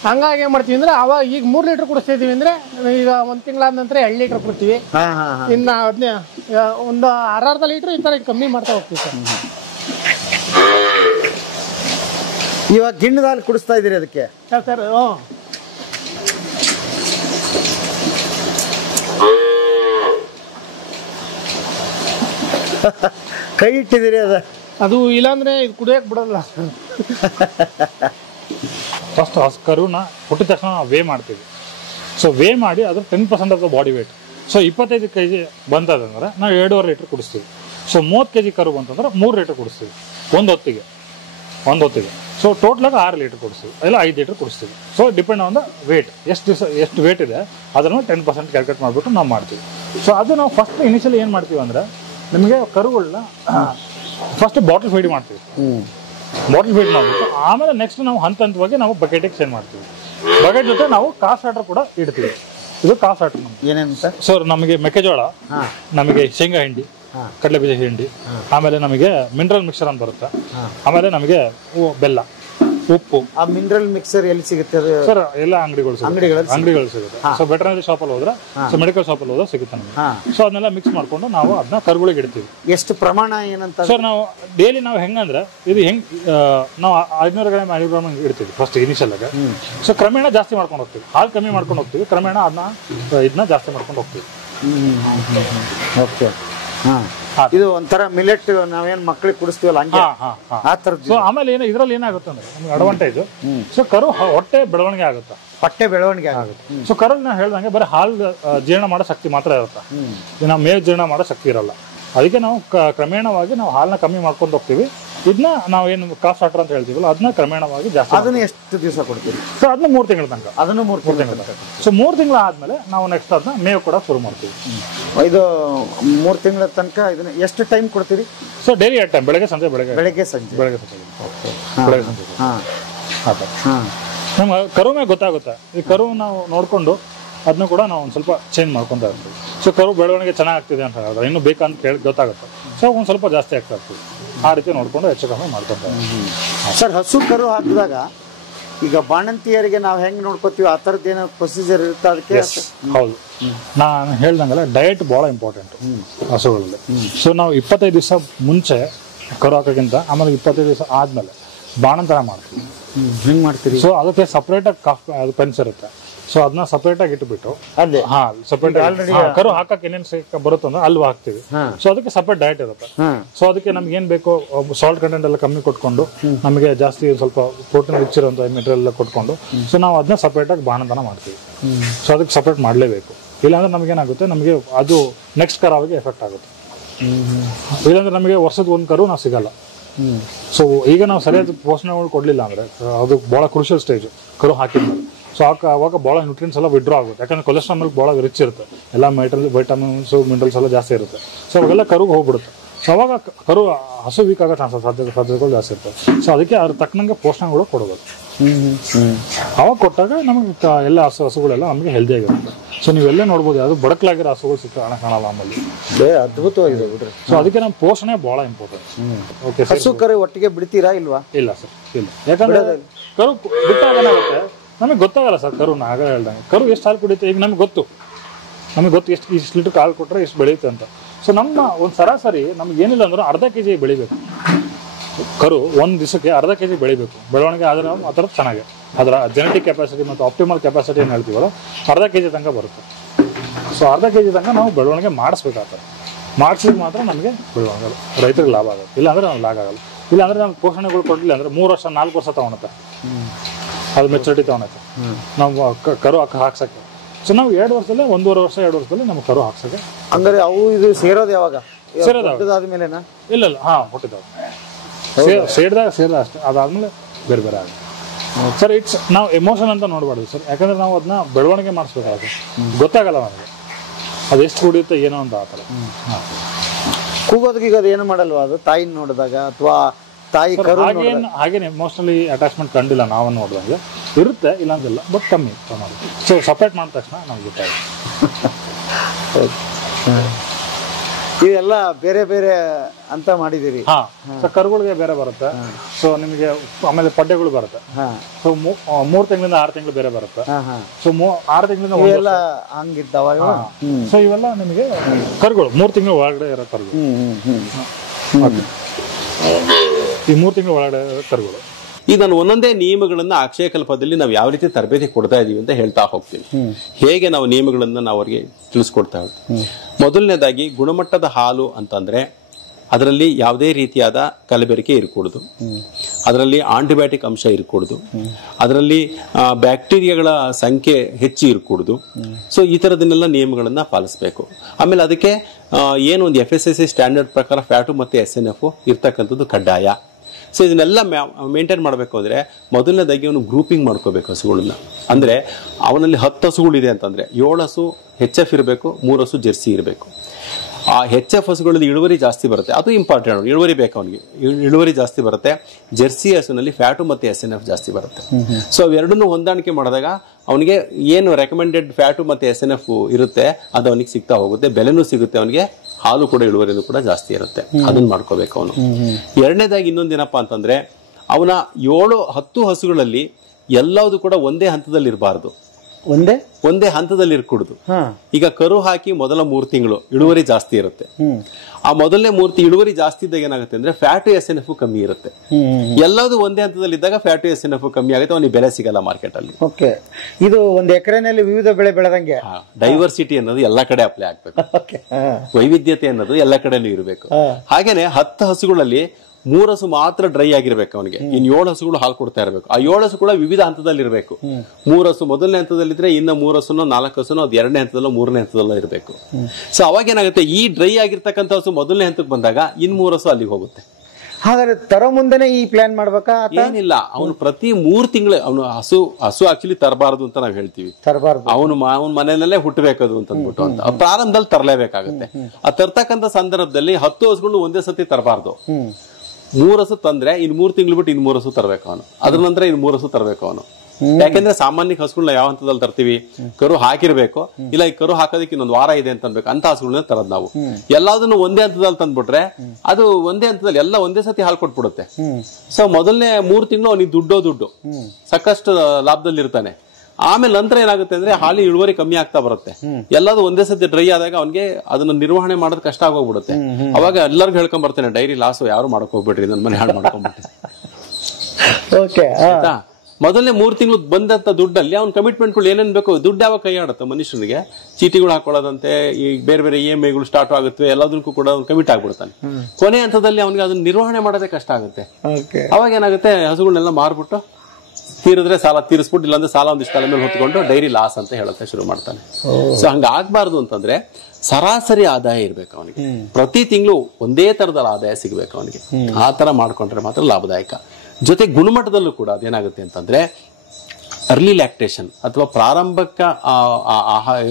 ಹಂಗಾಗಿ ಏನ್ ಮಾಡ್ತೀವಿ ಅಂದ್ರೆ ಅವಾಗ ಈಗ 3 ಲೀಟರ್ ಕುಡಿಸ್ತಾ ಇದೀವಿ ಅಂದ್ರೆ ಈಗ 1 ತಿಂಗಳಾದ ನಂತರ 2 ಲೀಟರ್ ಕೊಡ್ತೀವಿ. ಇನ್ನ ಒಂದು ಅರ್ಧ ಲೀಟರ್ ಈ ತರ ಕಮ್ಮಿ ಮಾಡ್ತಾ ಹೋಗ್ತೀವಿ ಸರ್. ಇವಾಗ ಗಿಣ್ಣದ ಹಾಲು ಕುಡಿಸ್ತಾ ಇದೀರಿ ಅದಕ್ಕೆ ಸರ್? ಕೈ ಇಟ್ಟಿದ್ದೀರಿ ಅದು ಇಲ್ಲಾಂದ್ರೆ ಇದು ಕುಡಿಯಕ್ ಬಿಡಲ್ಲ. ಫಸ್ಟ್ ಕರುನ ಹುಟ್ಟಿದ ತಕ್ಷಣ ನಾವು ವೇ ಮಾಡ್ತೀವಿ. ಸೊ ವೇ ಮಾಡಿ ಅದು 10% of the body weight. So 25 kg ಬಂತದಂದ್ರೆ ನಾವು 2.5 ಲೀಟರ್ ಕುಡಿಸ್ತೀವಿ. ಸೊ 30 kg ಕರು ಬಂತಂದ್ರೆ 3 ಲೀಟರ್ ಕುಡಿಸ್ತೀವಿ ಒಂದು ಹೊತ್ತಿಗೆ. ಸೊ ಟೋಟಲಾಗಿ 6 ಲೀಟರ್ ಕುಡಿಸ್ತೀವಿ, ಇಲ್ಲ 5 ಲೀಟರ್ ಕುಡಿಸ್ತೀವಿ. So depend on the weight, ಎಷ್ಟು ವೇಟ್ ಇದೆ ಅದನ್ನು 10% ಕ್ಯಾಲ್ಕುಲೇಟ್ ಮಾಡಿಬಿಟ್ಟು ನಾವು ಮಾಡ್ತೀವಿ. ಸೊ ಅದು ನಾವು ಫಸ್ಟ್ ಇನಿಷಿಯಲಿ ಏನು ಮಾಡ್ತೀವಿ ಅಂದರೆ, ನಿಮಗೆ ಕರುಗಳನ್ನ ಫಸ್ಟ್ ಬಾಟಲ್ ಫೀಡ್ ಮಾಡ್ತೀವಿ. ಬಾಟಲ್ ಫೀಡ್ ಮಾಡ್ಬಿಟ್ಟು ಆಮೇಲೆ ನೆಕ್ಸ್ಟ್ ನಾವು ಹಂತವಾಗಿ ನಾವು ಬಕೆಟಿಗೆ ಸೆಂಡ್ ಮಾಡ್ತೀವಿ. ಬಕೆಟ್ ಜೊತೆ ನಾವು ಕಾಸ್ಟ್ ಸ್ಟಾರ್ಟರ್ ಕೂಡ ಇಡ್ತೀವಿ. ಇದು ಕಾಸ್ಟ್ ಸ್ಟಾರ್ಟರ್ ನಮ್ಗೆ ಏನೇನು ಸರ್? ಸೊ ನಮಗೆ ಮೆಕ್ಕೆಜೋಳ, ನಮಗೆ ಶೇಂಗಾ ಹಿಂಡಿ, ಕಡಲೆ ಬೀಜ ಹಿಂಡಿ, ಆಮೇಲೆ ನಮಗೆ ಮಿನರಲ್ ಮಿಕ್ಸರ್ ಅಂತ ಬರುತ್ತೆ, ಆಮೇಲೆ ನಮಗೆ ಬೆಲ್ಲ, ಉಪ್ಪು. ಆ ಮಿನರಲ್ ಮಿಕ್ಸರ್ ಎಲ್ಲಿ ಸಿಗುತ್ತೆ ಅದು? ಸರ್ ಎಲ್ಲ ಅಂಗಡಿಗಳು ಸಿಗುತ್ತೆ. ಸೊ ವೆಟರ್ನರಿ ಶಾಪ್ ಅಲ್ಲಿ ಹೋದ್ರೆ, ಸೊ ಮೆಡಿಕಲ್ ಶಾಪ್ ಅಲ್ಲಿ ಹೋದ್ರೆ ಸಿಗುತ್ತೆ ನಮಗೆ. ಸೊ ಅದನ್ನೆಲ್ಲ ಮಿಕ್ಸ್ ಮಾಡ್ಕೊಂಡು ನಾವು ಅದನ್ನ ಕರುಗಳಿಗೆ ಇಡ್ತೀವಿ. ಎಷ್ಟು ಪ್ರಮಾಣ ಏನಂತ ಸರ್? ನಾವು ಡೈಲಿ ನಾವು ಹೆಂಗಂದ್ರೆ ಇದು ನಾವು 500 ಗ್ರಾಮ್ 500 ಗ್ರಾಮ್ ಇಡ್ತೀವಿ ಫಸ್ಟ್ ಇನಿಷಿಯಲ್ ಆಗಿ. ಸೊ ಕ್ರಮೇಣ ಜಾಸ್ತಿ ಮಾಡ್ಕೊಂಡು ಹೋಗ್ತೀವಿ, ಹಾಲು ಕಮ್ಮಿ ಮಾಡ್ಕೊಂಡು ಹೋಗ್ತೀವಿ, ಕ್ರಮೇಣ ಇದನ್ನ ಜಾಸ್ತಿ ಮಾಡ್ಕೊಂಡು ಹೋಗ್ತೀವಿ. ಓಕೆ. ಇದು ಒಂಥರ ಮಿಲೆಟ್ ನಾವೇನ್ ಮಕ್ಕಳಿಗೆ ಕುಡಿಸ್ತೀವಲ್ಲ ಹಂಗೆ ಆ ತರದ್ದು. ಸೊ ಆಮೇಲೆ ಇದ್ರಲ್ಲಿ ಏನಾಗುತ್ತೆ ಅಂದ್ರೆ ನಮ್ಗೆ ಅಡ್ವಾಂಟೇಜ್, ಸೊ ಕರು ಹೊಟ್ಟೆ ಬೆಳವಣಿಗೆ ಆಗುತ್ತೆ, ಹೊಟ್ಟೆ ಬೆಳವಣಿಗೆ ಆಗುತ್ತೆ. ಸೊ ಕರು ನಾ ಹೇಳ್ದಂಗೆ ಬರೀ ಹಾಲು ಜೀರ್ಣ ಮಾಡೋ ಶಕ್ತಿ ಮಾತ್ರ ಇರುತ್ತೆ, ನಾವು ಮೇವು ಜೀರ್ಣ ಮಾಡೋ ಶಕ್ತಿ ಇರಲ್ಲ. ಅದಕ್ಕೆ ನಾವು ಕ್ರಮೇಣವಾಗಿ ನಾವು ಹಾಲನ್ನ ಕಮ್ಮಿ ಮಾಡ್ಕೊಂಡು ಹೋಗ್ತೀವಿ. ಇದನ್ನ ನಾವೇನು ಕಾಫ್ ಸ್ಟಾರ್ಟರ್ ಅಂತ ಹೇಳ್ತೀವಲ್ಲ ಅದನ್ನ ಕ್ರಮೇಣವಾಗಿ ಜಾಸ್ತಿ ಅದನ್ನ ಎಷ್ಟು ದಿವಸ ಕೊಡ್ತೀರಿ? ಸೊ ಅದನ್ನ 3 ತಿಂಗಳ ತನಕ. ಅದನ್ನು 3 ತಿಂಗಳ ತನಕ. ಸೊ 3 ತಿಂಗಳ ಆದ್ಮೇಲೆ ನಾವು ನೆಕ್ಸ್ಟ್ ಅದನ್ನ ಮೇವು ಕೂಡ ಶುರು ಮಾಡ್ತೀವಿ. ಇದು 3 ತಿಂಗಳ ತನಕ ಇದನ್ನ ಎಷ್ಟು ಟೈಮ್ ಕೊಡ್ತೀರಿ? ಸೊ ಡೈಲಿ 8 ಟೈಮ್, ಬೆಳಗ್ಗೆ ಸಂಜೆ ಬೆಳಗ್ಗೆ ಸಂಜೆ. ಬೆಳಗ್ಗೆ ಸಂಜೆ. ನಮ್ಗೆ ಕರು ಮೇಲೆ ಗೊತ್ತಾಗುತ್ತೆ. ಈ ಕರು ನಾವು ನೋಡ್ಕೊಂಡು ಅದನ್ನ ಕೂಡ ನಾವು ಒಂದು ಸ್ವಲ್ಪ ಚೇಂಜ್ ಮಾಡ್ಕೊಂತ ಇರ್ತೀವಿ. ಸೊ ಕರು ಬೆಳವಣಿಗೆ ಚೆನ್ನಾಗ್ತಿದೆ ಅಂತ ಹೇಳಿದ್ರೆ ಇನ್ನೂ ಬೇಕಂತ ಕೇಳಿ ಗೊತ್ತಾಗುತ್ತೆ. ಸೊ ಒಂದು ಸ್ವಲ್ಪ ಜಾಸ್ತಿ ಆಗ್ತಾ ಇರ್ತೀವಿ. ಆ ರೀತಿ ನೋಡ್ಕೊಂಡು ಹೆಚ್ಚು ಕಮ್ಮಿ ಮಾಡ್ಕೊಂತ ಸರ್, ಹಸು ಕರು ಹಾಕಿದಾಗ ಈಗ ಬಾಣಂತಿಯರಿಗೆ ನಾವು ಹೆಂಗ್ ನೋಡ್ಕೋತೀವಿ ಆ ಥರದ್ದು ಏನೋ ಪ್ರೊಸೀಜರ್ ಇರುತ್ತೆ ಅದಕ್ಕೆ? ಹೌದು, ನಾನು ಹೇಳ್ದಂಗಲ್ಲ ಡಯಟ್ ಬಹಳ ಇಂಪಾರ್ಟೆಂಟ್ ಹಸುಗಳಲ್ಲಿ. ಸೊ ನಾವು 25 ದಿವಸ ಮುಂಚೆ ಕರು ಹಾಕೋಕ್ಕಿಂತ ಆಮೇಲೆ 25 ದಿವಸ ಆದ್ಮೇಲೆ ಬಾಣಂತನ ಮಾಡ್ತೀವಿ. ಹೆಂಗ್ ಮಾಡ್ತೀರಿ? ಸೊ ಅದಕ್ಕೆ ಸಪ್ರೇಟ್ ಆಗಿ ಅದು ಪೆನ್ಸ್ ಇರುತ್ತೆ. ಸೊ ಅದನ್ನ ಸಪ್ರೇಟ್ ಆಗಿ ಇಟ್ಬಿಟ್ಟು ಅಲ್ಲೇ ಸಪ್ರೇಟ್ ಕರು ಹಾಕಕ್ಕೆ ಏನೇನ್ ಬರುತ್ತೆ ಅಂದ್ರೆ ಅಲ್ಲಿ ಹಾಕ್ತಿವಿ. ಸೊ ಅದಕ್ಕೆ ಸಪ್ರೇಟ್ ಡಯಟ್ ಇರುತ್ತೆ. ಸೊ ಅದಕ್ಕೆ ನಮ್ಗೆ ಏನ್ ಬೇಕೋ ಸಾಲ್ಟ್ ಕಂಟೆಂಟ್ ಎಲ್ಲ ಕಮ್ಮಿ ಕೊಟ್ಕೊಂಡು ನಮಗೆ ಜಾಸ್ತಿ ಸ್ವಲ್ಪ ಪ್ರೋಟೀನ್ ರಿಚ್ ಇರುವಂತ ಮೆಟೀರಿಯಲ್ ಎಲ್ಲ ಕೊಟ್ಕೊಂಡು ಸೊ ನಾವು ಅದನ್ನ ಸಪ್ರೇಟ್ ಆಗಿ ಬಾಣಂತನ ಮಾಡ್ತೀವಿ. ಸೊ ಅದಕ್ಕೆ ಸಪ್ರೇಟ್ ಮಾಡಲೇಬೇಕು. ಇಲ್ಲಾಂದ್ರೆ ನಮ್ಗೆ ಏನಾಗುತ್ತೆ, ನಮಗೆ ಅದು ನೆಕ್ಸ್ಟ್ ಕರಾವಿಗೆ ಎಫೆಕ್ಟ್ ಆಗುತ್ತೆ. ಇಲ್ಲಾಂದ್ರೆ ನಮಗೆ ವರ್ಷದ ಒಂದು ಕರು ನಾವು ಸಿಗಲ್ಲ. ಸೊ ಈಗ ನಾವು ಸರಿಯಾದ ಪೋಷಣೆಗಳು ಕೊಡ್ಲಿಲ್ಲ ಅಂದ್ರೆ ಅದು ಬಹಳ ಕ್ರೂಷಿಯಲ್ ಸ್ಟೇಜ್ ಕರು ಹಾಕಿದ್ಮೇಲೆ. ಸೊ ಅವಾಗ ಬಹಳ ನ್ಯೂಟ್ರಿಯನ್ಸ್ ಎಲ್ಲ ವಿಡ್ರಾ ಆಗುತ್ತೆ. ಯಾಕಂದ್ರೆ ಕೊಲೆಸ್ಟ್ರಾಲ್ ಮಿಲ್ಕ್ ಬಹಳ ರಿಚ್ ಇರುತ್ತೆ, ಎಲ್ಲ ವೈಟಮಿನ್ಸ್ ಮಿನರಲ್ಸ್ ಎಲ್ಲ ಜಾಸ್ತಿ ಇರುತ್ತೆ. ಸೊ ಅವೆಲ್ಲ ಕರುಗೆ ಹೋಗ್ಬಿಡುತ್ತೆ. ಸೊ ಅವಾಗ ಕರು ಹಸು ವೀಕ್ ಆಗೋ ಸಾಧ್ಯತೆಗಳು ಜಾಸ್ತಿ ಇರ್ತವೆ. ಸೊ ಅದಕ್ಕೆ ಅದ್ರ ತಕ್ಕನಂಗೆ ಪೋಷಣೆಗಳು ಕೊಡಬೇಕು. ಅವಾಗ ಕೊಟ್ಟಾಗ ನಮಗೆ ಎಲ್ಲ ಹಸುಗಳೆಲ್ಲ ನಮಗೆ ಹೆಲ್ದಿ ಆಗಿರುತ್ತೆ. ಸೊ ನೀವೆಲ್ಲ ನೋಡ್ಬೋದು, ಅದು ಬಡಕಲಾಗಿರೋ ಹಸುಗಳು ಕಾಣಲ್ಲ ಆಮೇಲೆ. ಅದ್ಭುತವಾಗಿದೆ ಬಿಡ್ರಿ. ಸೊ ಅದಕ್ಕೆ ನಮ್ಮ ಪೋಷಣೆ ಬಹಳ ಇಂಪಾರ್ಟೆಂಟ್. ಓಕೆ, ಹಸು ಕರು ಒಟ್ಟಿಗೆ ಬಿಡ್ತೀರಾ ಇಲ್ವಾ? ಇಲ್ಲ ಸರ್, ಇಲ್ಲ. ಯಾಕಂದ್ರೆ ಕರು ಬಿಟ್ಟಾಗ ಏನಾಗುತ್ತೆ ನಮಗೆ ಗೊತ್ತಾಗಲ್ಲ ಸರ್. ಕರು ಆಗ ಹೇಳ್ದಂಗೆ ಕರು ಎಷ್ಟು ಹಾಲು ಕುಡಿಯುತ್ತೆ ಈಗ ನಮ್ಗೆ ಗೊತ್ತು ಎಷ್ಟು ಇಷ್ಟು ಲೀಟರ್ ಹಾಲು ಕೊಟ್ಟರೆ ಎಷ್ಟು ಬೆಳೆಯುತ್ತೆ ಅಂತ. ಸೊ ನಮ್ಮ ಒಂದು ಸರಾಸರಿ ನಮ್ಗೆ ಏನಿಲ್ಲ ಅಂದ್ರೆ ಅರ್ಧ ಕೆಜಿ ಬೆಳಿಬೇಕು. ಕರು ಒಂದು ದಿವಸಕ್ಕೆ ಅರ್ಧ ಕೆಜಿ ಬೆಳಿಬೇಕು. ಬೆಳವಣಿಗೆ ಆದರೆ ಆ ಥರ ಚೆನ್ನಾಗಿ ಅದರ ಜೆನೆಟಿಕ್ ಕೆಪಾಸಿಟಿ ಮತ್ತು ಆಪ್ಟಿಮಲ್ ಕೆಪಾಸಿಟಿ ಏನು ಹೇಳ್ತೀವಲ್ಲ ಅರ್ಧ ಕೆಜಿ ತನಕ ಬರುತ್ತೆ. ಸೊ ಅರ್ಧ ಕೆಜಿ ತನಕ ನಾವು ಬೆಳವಣಿಗೆ ಮಾಡಿಸ್ಬೇಕಾಗ್ತದೆ. ಮಾಡಿಸಿದ್ರೆ ಮಾತ್ರ ನಮಗೆ ಬೆಳವಣಿಗೆ ರೈತರಿಗೆ ಲಾಭ ಆಗುತ್ತೆ. ಇಲ್ಲಾಂದ್ರೆ ನಮ್ಗೆ ಲಾಭ ಆಗಲ್ಲ. ಇಲ್ಲಾಂದ್ರೆ ನಮ್ಗೆ ಪೋಷಣೆಗಳು ಕೊಡಲಿಲ್ಲ ಅಂದ್ರೆ 3 ವರ್ಷ 4 ವರ್ಷ ತಗೊಳುತ್ತೆ. ಅದು ಮೆಚುರಿಟಿ ತಗೊಳುತ್ತೆ ನಾವು ಕರು ಹಾಕ್ಸಕ್ಕೆ. ಸೊ ನಾವು 2 ವರ್ಷದಲ್ಲೇ 1.5 ವರ್ಷ 2 ವರ್ಷದಲ್ಲಿ ನಮ್ಗೆ ಕರು ಹಾಕ್ಸಕ್ಕೆ. ಅಂದ್ರೆ ಅವು ಇದು ಸೇರೋದು ಯಾವಾಗ? ಸೇರೋದಾದ್ಮೇಲೆನಾ? ಇಲ್ಲ ಹುಟ್ಟಿದಾವೆ. ಸೇರಿದಾಗ ಅಷ್ಟೇ, ಅದಾದ್ಮೇಲೆ ಬೇರೆ ಬೇರೆ ಆಗುತ್ತೆ ಸರ್. ಇಟ್ಸ್ ನಾವು ಎಮೋಷನ್ ಅಂತ ನೋಡ್ಬಾರ್ದು ಸರ್. ಯಾಕಂದ್ರೆ ನಾವು ಅದನ್ನ ಬೆಳವಣಿಗೆ ಮಾಡಿಸ್ಬೇಕಾಗುತ್ತೆ. ಗೊತ್ತಾಗಲ್ಲ ನಮಗೆ ಅದು ಎಷ್ಟು ಕುಡಿಯುತ್ತೆ ಏನೋ ಅಂತ ಆ ಥರ. ಕೂಗೋದಕ್ಕೆ ಅದು ಏನು ಮಾಡಲ್ವಾ ಅದು ತಾಯಿನ ನೋಡಿದಾಗ ಅಥವಾ ತಾಯಿ ಕರು? ಹಾಗೇನೆ ಎಮೋಷನಲಿ ಅಟ್ಯಾಚ್ಮೆಂಟ್ ಕಂಡಿಲ್ಲ ನಾವು ನೋಡಿದಂಗೆ. ಇರುತ್ತೆ, ಇಲ್ಲ ಅಂತಿಲ್ಲ, ಬಟ್ ಕಮ್ಮಿ ಪ್ರಮಾಣ. ಸೊ ಸಪ್ರೇಟ್ ಮಾಡಿದ ತಕ್ಷಣ ನಮ್ಗೆ ಗೊತ್ತಾಗುತ್ತೆ. ಇವೆಲ್ಲ ಬೇರೆ ಬೇರೆ ಅಂತ ಮಾಡಿದಿರಿ? ಸೊ ಕರುಗಳಿಗೆ ಬೇರೆ ಬರುತ್ತೆ. ಸೊ ನಿಮಗೆ ಆಮೇಲೆ ಪಡ್ಡೆಗಳು ಬರುತ್ತೆ. ಸೊ 3 ತಿಂಗಳಿಂದ 6 ತಿಂಗಳು ಬೇರೆ ಬರುತ್ತೆ. ಸೊ 6 ತಿಂಗಳಿಂದ ಎಲ್ಲ ಹಂಗಿದ್ದಾವ. ಸೊ ಇವೆಲ್ಲ ನಿಮಗೆ ಕರುಗಳು 3 ತಿಂಗಳು ಒಳಗಡೆ ಇರೋ ಕರುಗಳು. ಈ 3 ತಿಂಗಳು ಒಳಗಡೆ ಕರುಗಳು. ಈಗ ನಾನು ಒಂದೊಂದೇ ನಿಯಮಗಳನ್ನ ಅಕ್ಷಯಕಲ್ಪದಲ್ಲಿ ನಾವು ಯಾವ ರೀತಿ ತರಬೇತಿ ಕೊಡ್ತಾ ಇದೀವಿ ಅಂತ ಹೇಳ್ತಾ ಹೋಗ್ತೀನಿ. ಹೇಗೆ ನಾವು ನಿಯಮಗಳನ್ನ ನಾವು ಅವರಿಗೆ ತಿಳಿಸ್ಕೊಡ್ತಾ ಇರ್ತೀವಿ. ಮೊದಲನೇದಾಗಿ ಗುಣಮಟ್ಟದ ಹಾಲು ಅಂತಂದ್ರೆ ಅದರಲ್ಲಿ ಯಾವುದೇ ರೀತಿಯಾದ ಕಲಬೆರಕೆ ಇರಕೂಡದು, ಅದರಲ್ಲಿ ಆಂಟಿಬಯೋಟಿಕ್ ಅಂಶ ಇರಕೂಡದು, ಅದರಲ್ಲಿ ಬ್ಯಾಕ್ಟೀರಿಯಾಗಳ ಸಂಖ್ಯೆ ಹೆಚ್ಚು ಇರಕೂಡದು. ಸೊ ಈ ತರದನ್ನೆಲ್ಲ ನಿಯಮಗಳನ್ನ ಪಾಲಿಸಬೇಕು. ಆಮೇಲೆ ಅದಕ್ಕೆ ಏನು ಒಂದು FSSAI ಸ್ಟ್ಯಾಂಡರ್ಡ್ ಪ್ರಕಾರ ಫ್ಯಾಟು ಮತ್ತೆ SNF ಇರ್ತಕ್ಕಂಥದ್ದು ಕಡ್ಡಾಯ. ಸೊ ಇದನ್ನೆಲ್ಲ ಮೇಂಟೈನ್ ಮಾಡಬೇಕು ಅಂದ್ರೆ ಮೊದಲನೇದಾಗಿ ಅವನು ಗ್ರೂಪಿಂಗ್ ಮಾಡ್ಕೋಬೇಕು ಹಸುಗಳನ್ನ. ಅಂದ್ರೆ ಅವನಲ್ಲಿ 10 ಹಸುಗಳಿದೆ ಅಂತಂದ್ರೆ 7 ಹಸು HF ಇರಬೇಕು, 3 ಹಸು ಜೆರ್ಸಿ ಇರಬೇಕು. ಆ HF ಹಸುಗಳಲ್ಲಿ ಇಳುವರಿ ಜಾಸ್ತಿ ಬರುತ್ತೆ, ಅದು ಇಂಪಾರ್ಟೆಂಟ್. ಇಳುವರಿ ಬೇಕು ಅವನಿಗೆ, ಇಳುವರಿ ಜಾಸ್ತಿ ಬರುತ್ತೆ. ಜೆರ್ಸಿ ಹಸುನಲ್ಲಿ ಫ್ಯಾಟು ಮತ್ತೆ SNF ಜಾಸ್ತಿ ಬರುತ್ತೆ. ಸೊ ಅವೆರಡನ್ನು ಹೊಂದಾಣಿಕೆ ಮಾಡಿದಾಗ ಅವನಿಗೆ ಏನು ರೆಕಮೆಂಡೆಡ್ ಫ್ಯಾಟು ಮತ್ತೆ SNF ಇರುತ್ತೆ ಅದು ಅವನಿಗೆ ಸಿಗ್ತಾ ಹೋಗುತ್ತೆ, ಬೆಲೆನೂ ಸಿಗುತ್ತೆ ಅವನಿಗೆ, ಹಾಲು ಕೂಡ ಇಳುವರಿನೂ ಕೂಡ ಜಾಸ್ತಿ ಇರುತ್ತೆ. ಅದನ್ನ ಮಾಡ್ಕೋಬೇಕು ಅವನು. ಎರಡನೇದಾಗಿ ಇನ್ನೊಂದೇನಪ್ಪಾ ಅಂತಂದ್ರೆ ಅವನ 7-10 ಹಸುಗಳಲ್ಲಿ ಎಲ್ಲವುದು ಕೂಡ ಒಂದೇ ಹಂತದಲ್ಲಿ ಇರಬಾರ್ದು, ಒಂದೇ ಹಂತದಲ್ಲಿ ಇರ್ಕೂಡುದು. ಈಗ ಕರು ಹಾಕಿ ಮೊದಲ 3 ತಿಂಗಳು ಇಳುವರಿ ಜಾಸ್ತಿ ಇರುತ್ತೆ. ಆ ಮೊದಲನೇ 3 ಇಳುವರಿ ಜಾಸ್ತಿ ಇದ್ದಾಗ ಏನಾಗುತ್ತೆ ಅಂದ್ರೆ ಫ್ಯಾಟು SNF ಕಮ್ಮಿ ಇರುತ್ತೆ. ಎಲ್ಲದು ಒಂದೇ ಹಂತದಲ್ಲಿ ಇದ್ದಾಗ ಫ್ಯಾಟು SNF ಕಮ್ಮಿ ಆಗುತ್ತೆ, ಅವನಿಗೆ ಬೆಲೆ ಸಿಗಲ್ಲ ಮಾರ್ಕೆಟ್ ಅಲ್ಲಿ. ಓಕೆ, ಇದು ಒಂದು ಎಕರೆನಲ್ಲಿ ವಿವಿಧ ಬೆಳೆ ಬೆಳೆದಂಗೆ ಡೈವರ್ಸಿಟಿ ಅನ್ನೋದು ಎಲ್ಲಾ ಕಡೆ ಅಪ್ಲೈ ಆಗ್ಬೇಕು. ವೈವಿಧ್ಯತೆ ಅನ್ನೋದು ಎಲ್ಲ ಕಡೆನೂ ಇರಬೇಕು. ಹಾಗೇನೆ 10 ಹಸುಗಳಲ್ಲಿ 3 ಹಸು ಮಾತ್ರ ಡ್ರೈ ಆಗಿರ್ಬೇಕು ಅವನಿಗೆ. ಇನ್ 7 ಹಸುಗಳು ಹಾಲು ಕೊಡ್ತಾ ಇರಬೇಕು. ಆ 7 ಹಸು ಕೂಡ ವಿವಿಧ ಹಂತದಲ್ಲಿ ಇರಬೇಕು. 3 ಹಸು ಮೊದಲನೇ ಹಂತದಲ್ಲಿದ್ರೆ ಇನ್ನ 3 ಹಸುನೋ 4 ಹಸುನೋ ಅದು 2ನೇ ಹಂತದಲ್ಲೋ 3ನೇ ಹಂತದಲ್ಲೋ ಇರಬೇಕು. ಸೊ ಅವಾಗ ಏನಾಗುತ್ತೆ, ಈ ಡ್ರೈ ಆಗಿರ್ತಕ್ಕಂಥ ಹಸು ಮೊದಲನೇ ಹಂತಕ್ಕೆ ಬಂದಾಗ ಇನ್ 3 ಹಸು ಅಲ್ಲಿಗೆ ಹೋಗುತ್ತೆ. ಹಾಗಾದ್ರೆ ತರೋ ಮುಂದೆನೆ ಈ ಪ್ಲಾನ್ ಮಾಡ್ಬೇಕಾ? ಏನಿಲ್ಲ, ಅವನು ಪ್ರತಿ 3 ತಿಂಗಳು ಅವನು ಹಸು ಆಕ್ಚುಲಿ ತರಬಾರದು ಅಂತ ನಾವ್ ಹೇಳ್ತೀವಿ. ತರಬಾರ್ದು, ಅವನು ಮನೆಯಲ್ಲೇ ಹುಟ್ಟಬೇಕದು ಅಂತ ಅಂದ್ಬಿಟ್ಟು ಅಂತ ಪ್ರಾರಂಭದಲ್ಲಿ ತರಲೇಬೇಕಾಗುತ್ತೆ. ಆ ತರ್ತಕ್ಕಂಥ ಸಂದರ್ಭದಲ್ಲಿ 10 ಹಸುಗಳು ಒಂದೇ ಸತಿ ತರಬಾರ್ದು. 3 ಹಸು ತಂದ್ರೆ ಇನ್ 3 ತಿಂಗಳು ಬಿಟ್ಟು ಇನ್ 3 ಹಸು ತರಬೇಕು ಅವನು. ಅದ್ರ ನಂತರ ಇನ್ 3 ಹಸು ತರಬೇಕು ಅವನು. ಯಾಕೆಂದ್ರೆ ಸಾಮಾನ್ಯ ಹಸುಗಳನ್ನ ಯಾವ ಹಂತದಲ್ಲಿ ತರ್ತೀವಿ, ಕರು ಹಾಕಿರ್ಬೇಕು, ಇಲ್ಲ ಈ ಕರು ಹಾಕೋದಕ್ಕೆ ಇನ್ನೊಂದು ವಾರ ಇದೆ ಅಂತ ಅನ್ಬೇಕು, ಅಂತ ಹಸುಗಳನ್ನ ತರದ್ ನಾವು. ಎಲ್ಲದನ್ನು ಒಂದೇ ಹಂತದಲ್ಲಿ ತಂದ್ಬಿಟ್ರೆ ಅದು ಒಂದೇ ಹಂತದಲ್ಲಿ ಎಲ್ಲ ಒಂದೇ ಸತಿ ಹಾಲು ಕೊಟ್ಬಿಡುತ್ತೆ. ಸೊ ಮೊದಲನೇ 3 ತಿಂಗಳು ಅವನಿಗೆ ದುಡ್ಡು ಸಾಕಷ್ಟು ಲಾಭದಲ್ಲಿ ಇರ್ತಾನೆ. ಆಮೇಲೆ ನಂತರ ಏನಾಗುತ್ತೆ ಅಂದ್ರೆ ಹಾಲಿ ಇಳುವರಿ ಕಮ್ಮಿ ಆಗ್ತಾ ಬರುತ್ತೆ. ಎಲ್ಲಾದ್ರು ಒಂದೇ ಸತಿ ಡ್ರೈ ಆದಾಗ ಅವನಿಗೆ ಅದನ್ನ ನಿರ್ವಹಣೆ ಮಾಡೋದು ಕಷ್ಟ ಆಗೋಗ್ಬಿಡುತ್ತೆ. ಅವಾಗ ಎಲ್ಲರಿಗೂ ಹೇಳ್ಕೊಂಡ್ ಬರ್ತೇನೆ, ಡೈರಿ ಲಾಸ್ ಯಾರು ಮಾಡಕ್ ಹೋಗ್ಬಿಟ್ರಿ, ನನ್ನ ಮನೆ ಹಾಳು ಮಾಡ್ಕೊಂಡ್ಬಿಟ್ರಿ. ಆಯ್ತಾ? ಮೊದಲನೇ 3 ತಿಂಗಳು ಬಂದಂತ ದುಡ್ಡಲ್ಲಿ ಅವ್ನ ಕಮಿಟ್ಮೆಂಟ್ಗಳು ಏನೇನ್ ಬೇಕು, ದುಡ್ಡು ಯಾವಾಗ ಕೈ ಆಡುತ್ತೆ ಮನುಷ್ಯನಿಗೆ, ಚೀಟಿಗಳು ಹಾಕೊಳ್ಳೋದಂತೆ, ಈ ಬೇರೆ ಬೇರೆ EMIಗಳು ಸ್ಟಾರ್ಟ್ ಆಗುತ್ತೆ, ಎಲ್ಲದಕ್ಕೂ ಕೂಡ ಅವ್ನು ಕಮಿಟ್ ಆಗ್ಬಿಡ್ತಾನೆ. ಕೊನೆ ಹಂತದಲ್ಲಿ ಅವನಿಗೆ ಅದನ್ನ ನಿರ್ವಹಣೆ ಮಾಡೋದೇ ಕಷ್ಟ ಆಗುತ್ತೆ. ಅವಾಗ ಏನಾಗುತ್ತೆ, ಹಸುಗಳನ್ನೆಲ್ಲ ಮಾರ್ಬಿಟ್ಟು ತೀರಿದ್ರೆ ಸಾಲ ತೀರಿಸ್ಬಿಟ್ಟು, ಇಲ್ಲಾಂದ್ರೆ ಸಾಲ ಒಂದಿಷ್ಟು ತಲೆ ಮೇಲೆ ಹೊತ್ಕೊಂಡು ಡೈರಿ ಲಾಸ್ ಅಂತ ಹೇಳಕ್ಕೆ ಶುರು ಮಾಡ್ತಾನೆ. ಸೊ ಹಂಗಾಗ್ಬಾರ್ದು ಅಂತಂದ್ರೆ ಸರಾಸರಿ ಆದಾಯ ಇರ್ಬೇಕು ಅವನಿಗೆ. ಪ್ರತಿ ತಿಂಗಳು ಒಂದೇ ತರದ ಆದಾಯ ಸಿಗ್ಬೇಕು ಅವನಿಗೆ. ಆ ತರ ಮಾಡ್ಕೊಂಡ್ರೆ ಮಾತ್ರ ಲಾಭದಾಯಕ. ಜೊತೆ ಗುಣಮಟ್ಟದಲ್ಲೂ ಕೂಡ ಅದೇನಾಗುತ್ತೆ ಅಂತಂದ್ರೆ ಅರ್ಲಿ ಲ್ಯಾಕ್ಟೇಷನ್ ಅಥವಾ ಪ್ರಾರಂಭಕ್ಕ